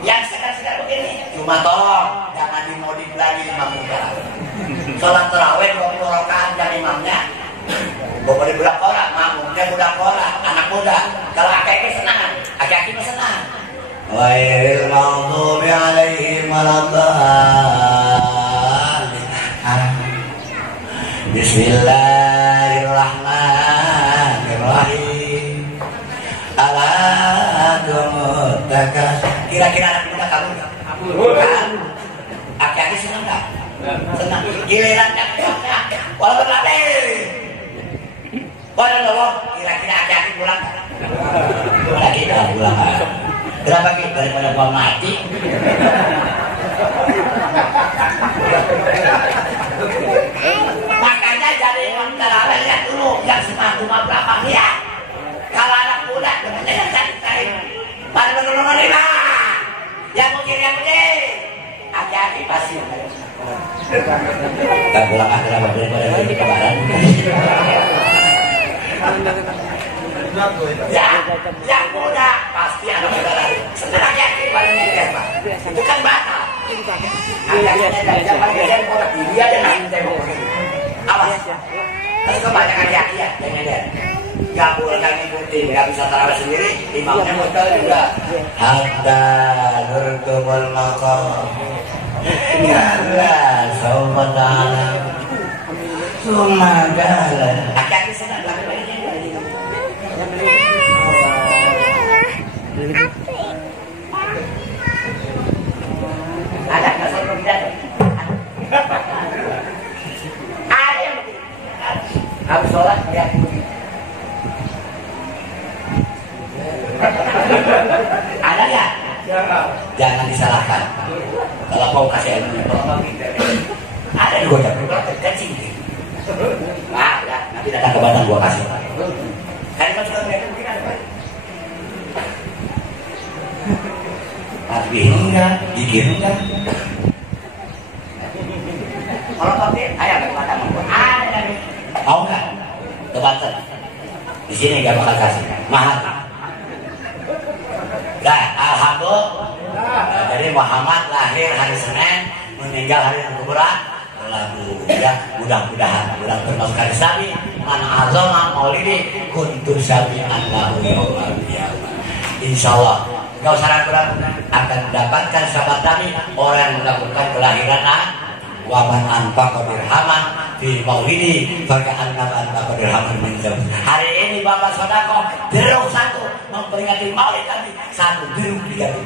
Yang sekedar begini, cuma tolong jangan imam muda. Sholat tarawih 20 rakaat dan imamnya boleh budak korak, makmumnya budak korak, anak muda. Kalau aki-aki senang, aki-aki mah senang. Ghairil maghdubi alaihim waladdallin. Bismillahirrahmanirrahim. Kira-kira anak muda kamu nggak? Bukan. Aki-aki senang nggak? Senang. Giliran kakaknya, walaupun latih. Waduh, kira-kira aki-aki pulang nggak? Lagi dah pulang. Kenapa kita daripada gua mati? Makanya jadi imam tarawih lihat dulu yang semampu berapa dia. Kalau anak muda temennya yang cari-cari pada menurunkan lima yang mungkin yang ini hati-hati pasti tak pulang akhir apa daripada lagi kemarin ya yang muda pasti anak muda lagi setelah yakin paling nyender Pak itu kan batal agaknya dan paling nyender kotak diri aja nanti tembok awas terus kebanyakan yakin ya yang nyender gak boleh ngikutin, gak bisa tarawih sendiri, imamnya muter juga. Hatta nurtumul maqam, yalla sawmadana, sumadala. Aki-aki senang lagi bayinya. Ada nggak saya tidak? Ada yang habis sholat ya. Ada nggak? Jangan disalahkan. Kalau mau kasih ilmu, ada juga yang kecil. Nah, ya, nanti datang ke Batang gua kasih. Kan juga mungkin ada. Tapi enggak, dikirim enggak. Kalau pakai, ayo ke Batang gua. Ada nih. Mau nggak? Ke Batang. Di sini nggak bakal kasih. Mahal. Dah, alhamdulillah. Jadi Muhammad lahir hari Senin, meninggal hari Rabu. Lalu ya mudah-mudahan bulan termasuk Islami, man azama maulidi kuntu syafi'an lahu yaumal qiyamah. Insyaallah enggak usah ragu-ragu akan mendapatkan sahabat Nabi orang yang melakukan kelahiran wa man anfaqa dirhaman fi maulidi faka'annama anfaqa dirhaman min dzam. Hari ini Bapak Sodako jeruk satu memperingati maulid tadi satu jeruk diganti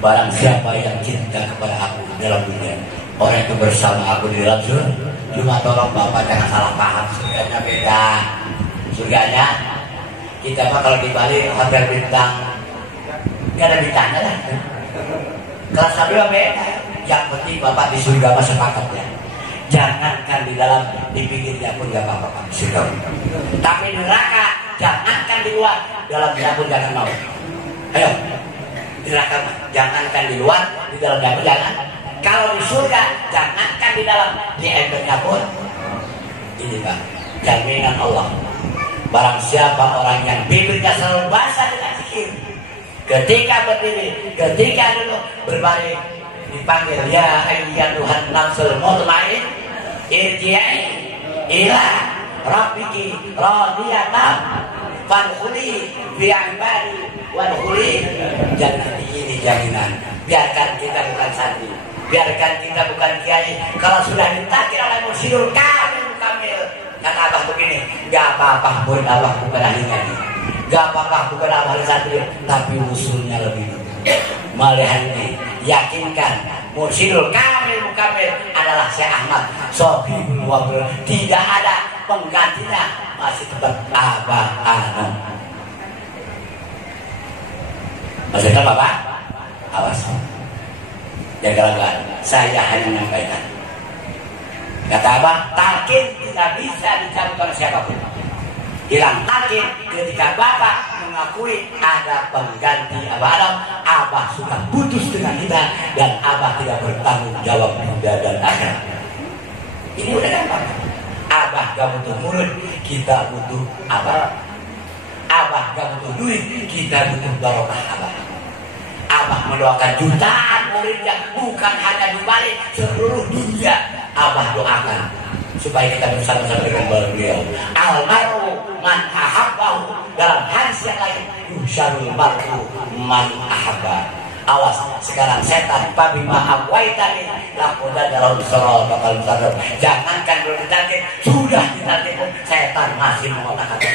barang siapa yang cinta kepada aku dalam dunia orang itu bersama aku di dalam surga. Cuma tolong Bapak jangan salah paham, surganya beda. Surganya kita mah kalau di Bali hotel bintang nggak ada bintangnya lah. Kelas satu beda. Yang penting Bapak di surga mah sepakat ya. Jangankan di dalam, di pinggirnya pun nggak apa-apa surga. Tapi di neraka jangankan di luar, dalamnya pun jangan mau. Ayo di neraka jangankan di luar, di dalamnya pun jangan. Kalau di surga jangankan di dalam, di embernya pun. Ini Pak jaminan Allah. Barang siapa orang yang bibirnya selalu basah dengan zikir, ketika berdiri, ketika duduk, berbaring, dipanggil ya ayyatuhan nafsul mutmain irji'i ila rabbiki radiyatan fadkhuli fi ibadi wadkhuli jannati. Ini jaminan. Biarkan kita bukan santri, biarkan kita bukan kiai, kalau sudah ditakdir oleh Mursyidul Kamil kata Abah begini, gak apa-apa pun Abah bukan ahli ngaji, gak apa-apa bukan ahli santri, tapi usulnya lebih melihat ini. Yakinkan Mursyidul Kamil adalah Syekh Ahmad Sohibul Wabil, tidak ada penggantinya, masih tetap Abah Anom. Masih tetap Bapak? Awas, jaga-jaga. Saya hanya menyampaikan. Kata Abah, talqin tidak bisa dicabut oleh siapapun. Hilang talqin ketika Bapak mengakui ada pengganti Abah Adam. Abah sudah putus dengan kita dan Abah tidak bertanggung jawab dunia dan akhirat. Ini udah gampang. Abah gak butuh murid, kita butuh Abah. Abah gak butuh duit, kita butuh barokah Abah. Abah mendoakan jutaan muridnya, bukan hanya di balik seluruh dunia. Abah doakan supaya kita bersama-sama dengan beliau. Almaru man ahabbahu, dalam hadis yang lain yusyarul mar'u man ahabba. Awas sekarang setan pabima awaitani lakukan dalam sorol bakal sorol. Jangankan belum ditarget, sudah ditarget pun setan masih mengotak-atik.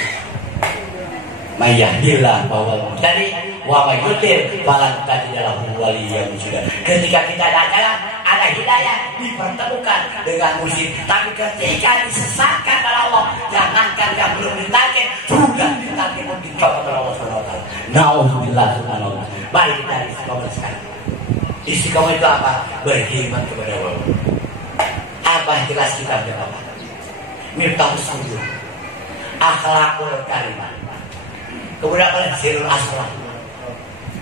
Mayahdillah bahwa jadi wa mayyutil falan tajidalahu waliyyan mursyida. Ketika kita ada jalan, ada hidayah, dipertemukan dengan mursyid. Tapi ketika disesatkan oleh Allah, jangankan yang belum ditarget, sudah ditarget pun dicoba oleh Allah Subhanahu wa taala. Nauzubillah subhanallah. Baik kita istiqomah sekarang. Istiqomah itu apa? Berkhidmat kepada Allah. Apa jelas kita berapa? Miftahus sujud, akhlakul karimah. Kemudian apa lagi? Sirul aslam.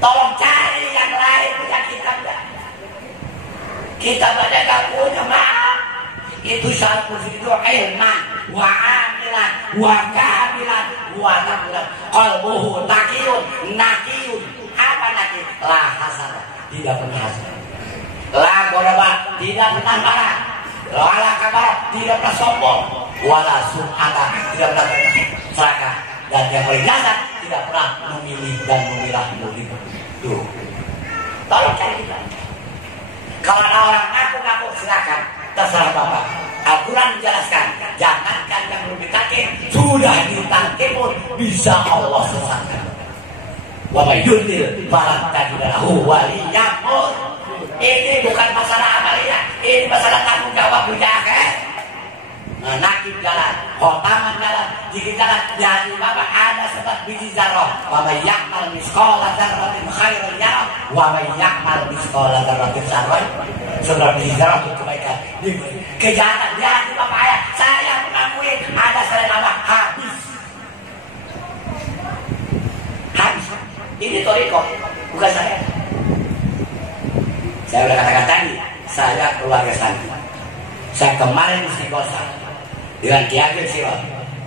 Tolong cari yang lain punya kitab. Kita baca gak punya, maaf. Itu satu itu ilman wa amilan wa kamilan wa nabulan qalbuhu taqiyun naqiyun. Apa nanti? La hasad, tidak pernah hasad. La ghadaba, tidak pernah marah. La kabar, tidak pernah sombong. Wala sum'ata, tidak pernah serakah. Dan yang paling dasar, tidak pernah memilih dan memilah murid. Tuh, tolong cari kita. Kalau ada orang ngaku-ngaku, silakan, terserah Bapak. Al-Quran menjelaskan, jangankan yang belum ditarget, sudah ditarget pun bisa Allah sesatkan. Wa may yudlil falan tajida lahu waliyyan mursyida. Ini bukan masalah amalia, ini masalah tanggung jawab budak. Nakib jalan, khotaman jalan, jika jalan jadi Bapak ada sebab biji zarah. Wa may ya'mal misqala dzarratin khairan yarah wa may ya'mal misqala dzarratin syarran. Sebab biji zarah itu kebaikan. Kejahatan jadi Bapak ayah, saya mengakui ada selain Allah habis. Habis. Ini toriko, bukan saya. Saya udah katakan tadi, saya keluarga santri. Saya kemarin istiqosah dengan Ki Agil Sirot,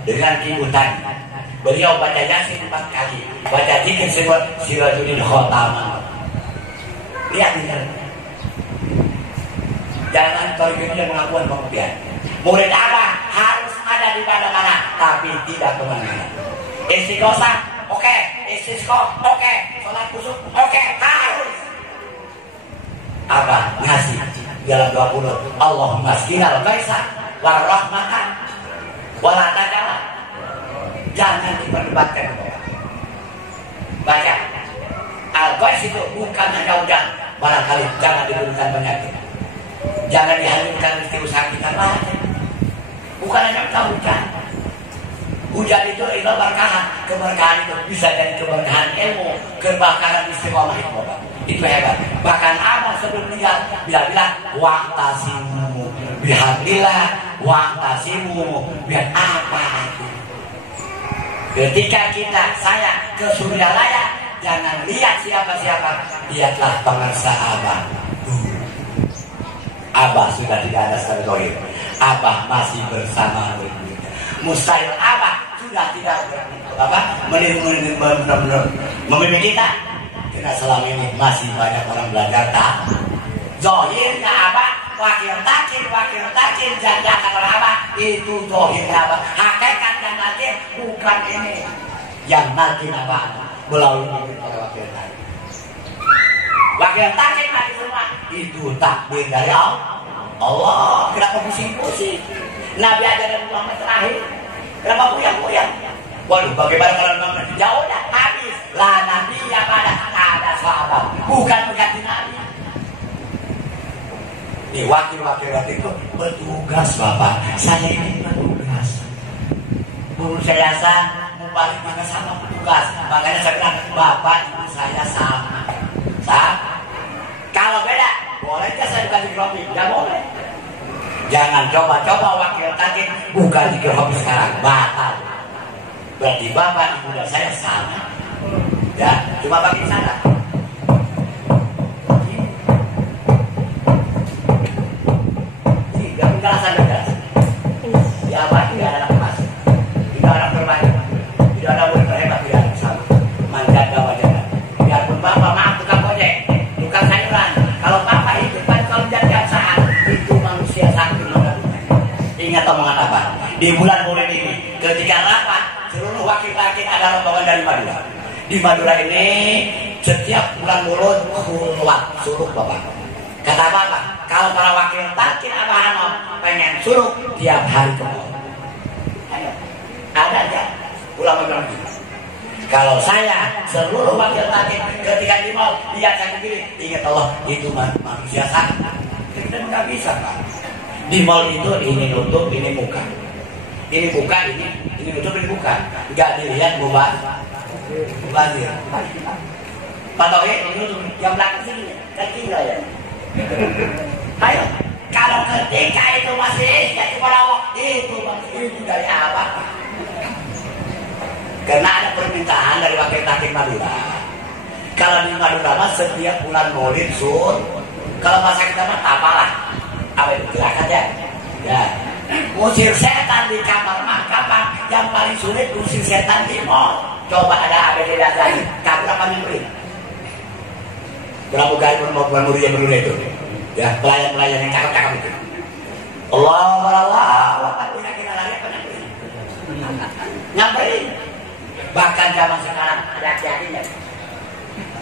dengan Ki Butan. Beliau baca Yasin 4 kali, baca Dzikir Sirajuddin Khotamah. Lihat ini. Jangan toriko dan pengakuan pengertian. Murid apa harus ada di mana-mana, tapi tidak kemana-mana. Istiqosah. Oke, istisqa, oke, sholat kusuk, oke, harus. Apa? Ngasih dalam 20. Allahumma skinal baisa warahmatan wala tajala. Jangan diperdebatkan. Baca. Al-Qais itu bukan hanya hujan, barangkali jangan diberikan penyakit. Jangan dihadirkan istilah sakitan lain. Bukan hanya hujan. Hujan itu berkah, keberkahan itu bisa jadi keberkahan ilmu, keberkahan istiqomah itu. Itu hebat. Bahkan Abah sebelum meninggal bilang waqtasimu bihamdillah, waqtasimu biar apa itu. Ketika saya ke Suryalaya, jangan lihat siapa-siapa, lihatlah pengarsa Abah. Abah sudah tidak ada sekali. Abah masih bersama mustahil Abah sudah tidak memimpin kita. Karena selama ini masih banyak orang belajar tak. Zohirnya Abah wakil takin jangan oleh Abah itu zohirnya Abah. Hakikat dan nakir bukan ini. Yang nakir Abah melalui oleh wakil takin. Wakil takin lagi semua itu takbir dari Allah. Kenapa pusing-pusing? Nabi ajaran Muhammad terakhir. Kenapa puyang-puyang? Waduh, bagaimana kalau Muhammad? Ya udah, habis. Lah Nabi yang ada sahabat. Bukan mengganti Nabi. Nih, wakil-wakil itu bertugas, Bapak. Saya ini bertugas. Guru saya mau balik mana sama petugas. Makanya saya bilang, Bapak ibu saya sama. Kalau beda, boleh aja saya dikasih kopi. Ya boleh. Jangan coba-coba wakil takin bukan zikir hobi sekarang, batal. Berarti Bapak ibu dan saya sama. Ya, cuma bagi sana. Tidak penjelasan bebas. Ya Pak, tidak ada anak emas, tidak ada anak terbaik, tidak ada murid terhebat, tidak ada sama. Manjaga wajah. Biarpun Bapak maaf tukang ojek, tukang sayuran, kalau di bulan Maulid ini ketika rapat seluruh wakil-wakil ada rombongan dari Madura. Di Madura ini setiap bulan Maulid khulwat suruh bapak. Kata bapak, kalau para wakil takir Abah Hanom pengen suruh tiap hari ke mall. Ayo, ada aja ulama bilang gitu. Kalau saya seluruh wakil takir ketika di mall lihat saya begini, ingat Allah itu manusia sana. Kita nggak bisa Pak. Di mall itu ini nutup, ini muka. Ini buka, ini nutup, ini buka. Nggak dilihat mubazir. Pak Tauhid ini nutup, yang belakang sini, kaki nggak ya? Ayo, kalau ketika itu masih jadi kepada Allah, itu dari apa? Karena ada permintaan dari wakil takir Madura. Kalau di Madura mas setiap bulan Maulid sur, kalau bahasa kita mah tapalah, apa itu gerakan ya? Ya, usir setan di kamar mah kapan? Yang paling sulit usir setan di mall. Coba ada ABD Dazali, kabur apa nyembeli? Berapa kali bulan murid yang berdua itu? Ya, pelayan-pelayan yang cakep-cakep itu. Allah, punya kita lagi apa nyembeli? Nyembeli. Bahkan zaman sekarang ada hati-hatinya.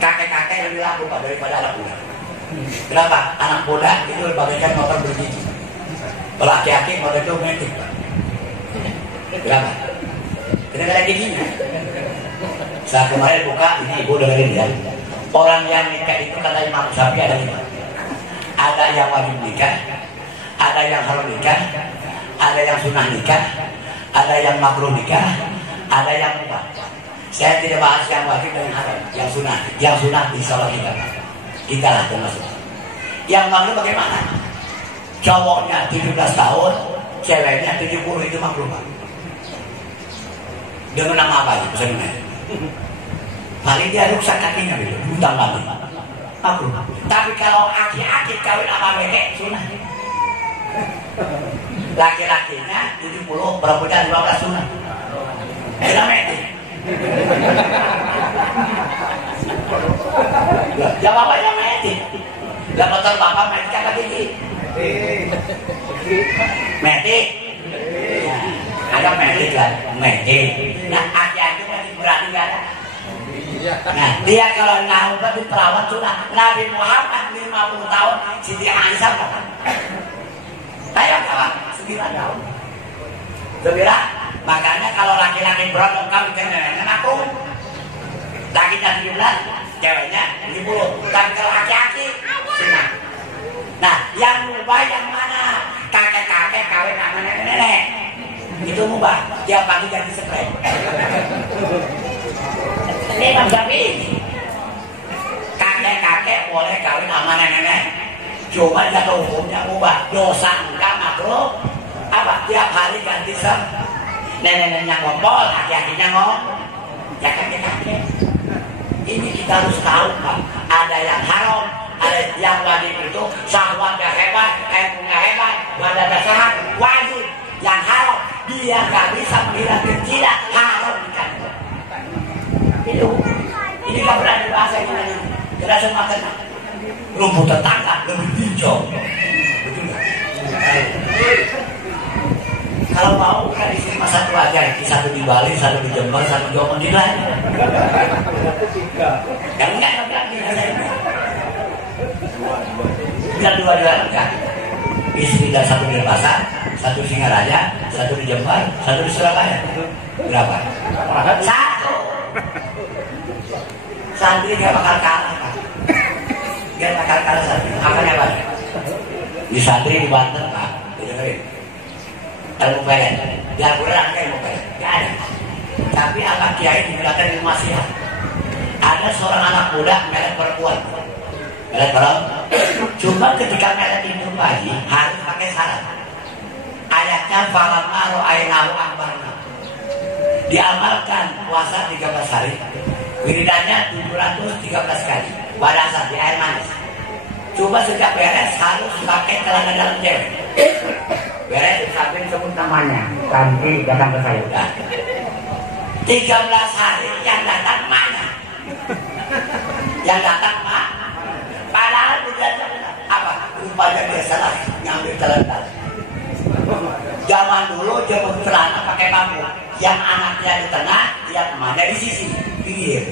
Kakek-kakek lebih laku Pak daripada anak muda. Kenapa? Anak muda itu bagaikan motor bergigi. Laki-laki motor itu metik Pak. Kenapa? Tidak ada giginya. Saat kemarin buka, ini ibu dengerin ya. Orang yang nikah itu kata Imam Syafi'i ada 5. Ada yang wajib nikah, ada yang harus nikah, ada yang sunnah nikah, ada yang makruh nikah, ada yang mubah. Saya tidak bahas yang wajib dan yang haram, yang sunnah. Yang sunnah insya Allah kita lah termasuk. Yang makruh bagaimana? Cowoknya 17 tahun, ceweknya 70 itu makruh Pak. Dengan nama apa itu? Misalnya paling dia rusak kakinya gitu, hutang lagi. Makruh. Tapi kalau aki-aki kawin sama bebek sunnah. Laki-lakinya 70, perempuan 15 sunnah. Enak mati. Ya bapaknya mati. Lah motor bapak mati kagak gigi. Mati. Ada mati kan? Mati. Nah aki-aki mati berarti gak ada. Nah, dia kalau nggak di perawat sudah Nabi Muhammad 50 tahun, Siti Aisyah kan? Ayo kawan, 9 tahun. 9. Makanya kalau laki-laki berontak kawin dengan aku, lakinya 17, ceweknya 70. Tapi kalau laki-laki, senang. Nah, yang mubah yang mana? Kakek-kakek kawin sama nenek-nenek. Itu mubah. Tiap pagi ganti spray. Ini Imam Syafi'i. Kakek-kakek boleh kawin sama nenek-nenek. Cuma jatuh hukumnya mubah. Dosa enggak makruh. Apa? Tiap hari ganti spray. Nenek-neneknya ngompol, aki-akinya ngomong. Ya kakek-kakek. Ini kita harus tahu Pak. Ada yang haram, ada yang wajib itu syahwatnya hebat, ilmunya hebat, badan sehat, wajib. Yang haram, dia nggak bisa menghilangkan tidak haram kan. Itu, ini nggak pernah dibahas ini. Kita semua tenang. Rumput tetangga lebih hijau. Betul nggak? Kalau mau kan di sini satu aja, satu di Bali, satu di Jember, satu di Jawa Tengah. Yang enggak lagi biar dua-dua enggak. Istri dan satu di Pasar, satu di Singaraja, satu di Jember, satu di Surabaya. Berapa? 1. Santri gak bakal kalah Pak. Gak bakal kalah santri. Makanya Pak, di santri di Banten Pak, dengerin. Ilmu pelet, biar kurang ilmu pelet, gak ada. Tapi anak kiai digunakan ilmu nasihat. Ada seorang anak muda melet perempuan, melet perempuan. Cuma ketika melet itu pagi harus pakai syarat. Ayatnya falamma ra'aynahu akbarna. Diamalkan puasa 13 hari, wiridannya 713 kali. Pada saat di air manis. Cuma sejak beres harus pakai celana dalam cewek. Beres sampai sebut namanya, nanti datang ke saya udah. 13 hari yang datang mana? Yang datang Pak. Padahal tidak apa? Rupanya dia salah ngambil celana. Zaman dulu jemput celana pakai bambu. Yang anaknya di tengah, yang emaknya di sisi pinggir.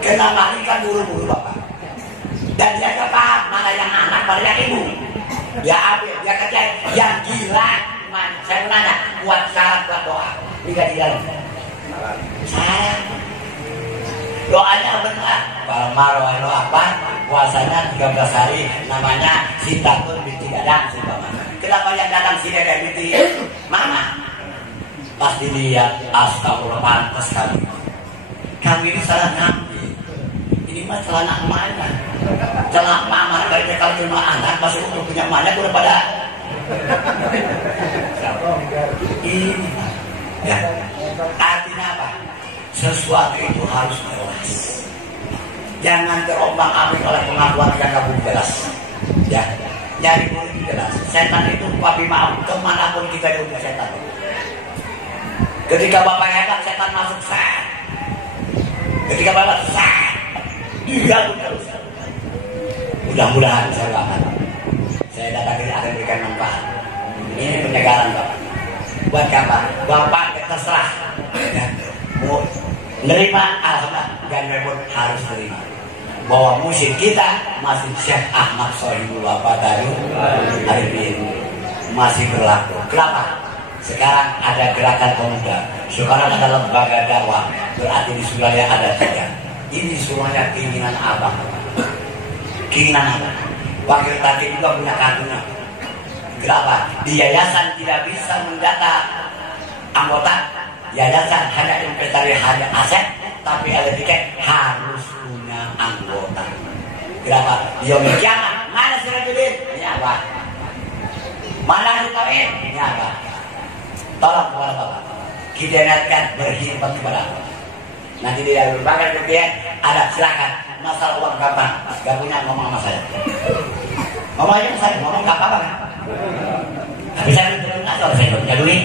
Kena maling kan buru-buru bapak. Dan dia gak paham mana yang anak, mana yang ibu. Dia ambil, dia kerja. Yang gila, saya nanya, buat syarat, buat doa. Dia di dalam. Saya doanya benar. Kalau marah apa? Puasanya 13 hari, namanya Sintatun binti Dadang. Kenapa yang datang sini kayak binti Mama? Pas dilihat, astagfirullah, pantas kami. Kami ini salah ngambil. Ini mah celana emaknya. Celana mama, baiknya kalau cuma anak, masih untuk punya emaknya, udah pada ini. Ya, artinya apa? Sesuatu itu harus jelas. Jangan terombang-ambing oleh pengakuan yang gak jelas. Ya, nyari dulu jelas. Setan itu papi maaf kemanapun kita punya setan. Ketika bapak hebat, setan masuk set. Ketika bapak set, dia pun terus. Mudah-mudahan saya akan. Saya datang ini akan berikan manfaat. Ini penyegaran bapak. Buat kapan? Bapak terserah. Ya. Mau nerima, alhamdulillah. Gak pun harus terima. Bahwa musik kita masih Syekh Ahmad Sohibullah Badaru hari ini masih berlaku. Kenapa? Sekarang ada gerakan pemuda. Sekarang ada lembaga dakwah. Berarti di Surabaya ada 3. Ini semuanya keinginan abang. Keinginan abang. Wakil tadi juga punya kartunya. Kenapa? Di yayasan tidak bisa mendata anggota. Yayasan hanya investasi, hanya aset, tapi ada tiket harus punya anggota. Kenapa? Dia menjangan. Mana si Rajulin? Ini apa? Mana si Tauin? Ini apa? Tolong kepada Bapak. Kita ingatkan berkhidmat kepada Allah. Nanti di dalam berbagai kemudian ada silakan. Masalah uang gampang. Gak punya ngomong sama saya. Ngomong aja saya, ngomong gak apa-apa kan? Tapi saya belum tahu saya punya duit.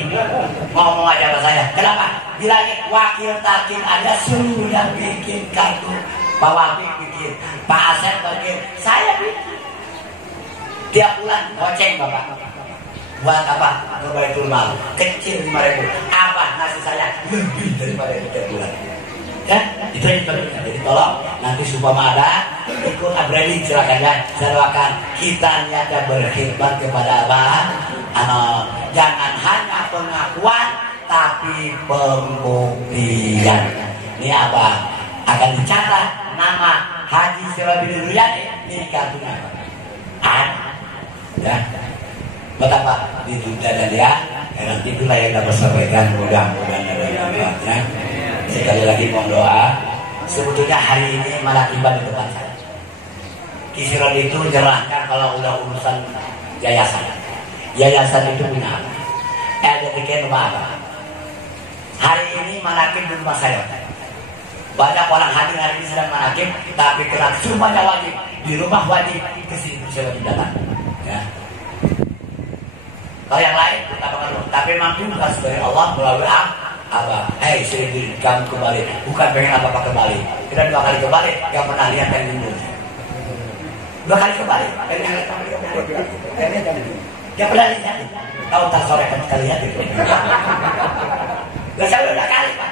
Ngomong aja sama saya. Kenapa? Bilangin wakil takin ada suruh yang bikin kartu. Pak Wafik bikin, Pak Asep bikin, saya bikin. Tiap bulan goceng Bapak. Buat apa? Kebaitul mal. Kecil 5.000. Apa nasi saya lebih daripada itu tiap bulan. Ya, itu yang penting. Jadi tolong nanti supaya ada ikut Abreli silakan ya. Saya doakan kita niatnya berkhidmat kepada Allah. Jangan hanya pengakuan tapi pembuktian. Ini apa? Akan dicatat nama Haji Sirajul Riyadi ini kartunya apa? Ada. Ya. Betapa ditunda dan dia. Nanti itulah yang dapat sampaikan mudah-mudahan ada manfaatnya. Sekali lagi mohon doa. Sebetulnya hari ini malah tiba di depan saya. Kisiran itu jelaskan kalau udah urusan yayasan. Yayasan itu punya apa? Ada tiket rumah apa? Hari ini manakib di rumah saya. Banyak orang hadir hari ini sedang manakib, tapi kerak semuanya wajib di rumah wajib kesini saya wajib datang. Ya. Kalau yang lain kita pengaruh, tapi mampu kasih dari Allah melalui apa? Sering kamu kembali, bukan pengen apa-apa kembali. Kita 2 kali kembali, gak pernah lihat yang dulu. 2 kali kembali, gak pernah lihat. Tahu tak sore kan kita lihat itu. Gak saya udah kali Pak.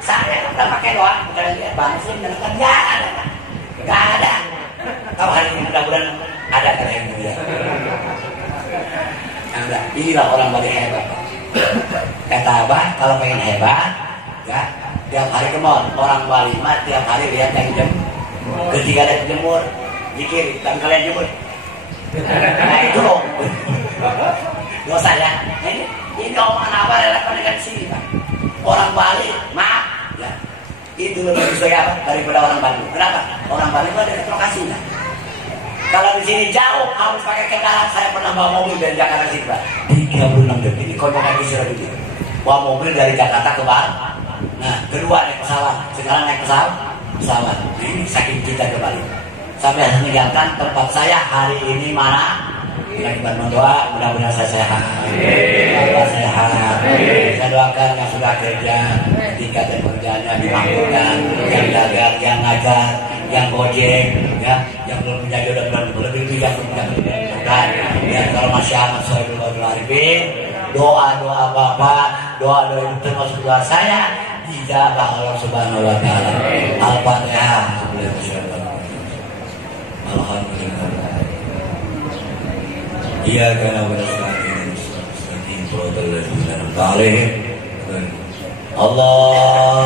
Saya udah pakai doa, bukan lihat bangsin dan kan gak ada. Tahu hari ini mudah-mudahan ada kan yang mulia. Inilah orang Bali hebat. Kata Abah kalau pengen hebat, ya tiap hari ke mall. Orang Bali mah tiap hari lihat yang jemur. Ketika ada jemur, dikir dan kalian jemur. Nah itu loh. Dosa ya. Ini omongan apa relevan dengan sini Pak. Orang Bali, maaf, ya itu lebih sesuai apa daripada orang Bandung. Kenapa? Orang Bali itu ada lokasinya. Kalau di sini jauh harus pakai kendaraan. Saya pernah bawa mobil dari Jakarta sini Pak. 36 detik ini konyol lagi sudah dulu. Bawa mobil dari Jakarta ke Bali. Nah, kedua naik pesawat. Sekarang naik pesawat. Ini saking kita ke Bali. Sampai harus meninggalkan tempat saya hari ini mana? Lagi berdoa, mudah-mudahan saya sehat. Bapak sehat. Saya doakan yang sudah kerja, tingkatan pekerjaannya dimakmurkan, yang dagang, yang ngajar, yang gojek, ya, yang belum menjadi udah lebih yang belum menjadi mudah. Ya, kalau masih amat saya dulu Arifin, doa-doa Bapak, doa-doa itu termasuk doa saya dijabah Allah Subhanahu wa taala. Al-Fatihah. Alhamdulillah. Iya karena bersyukur Allah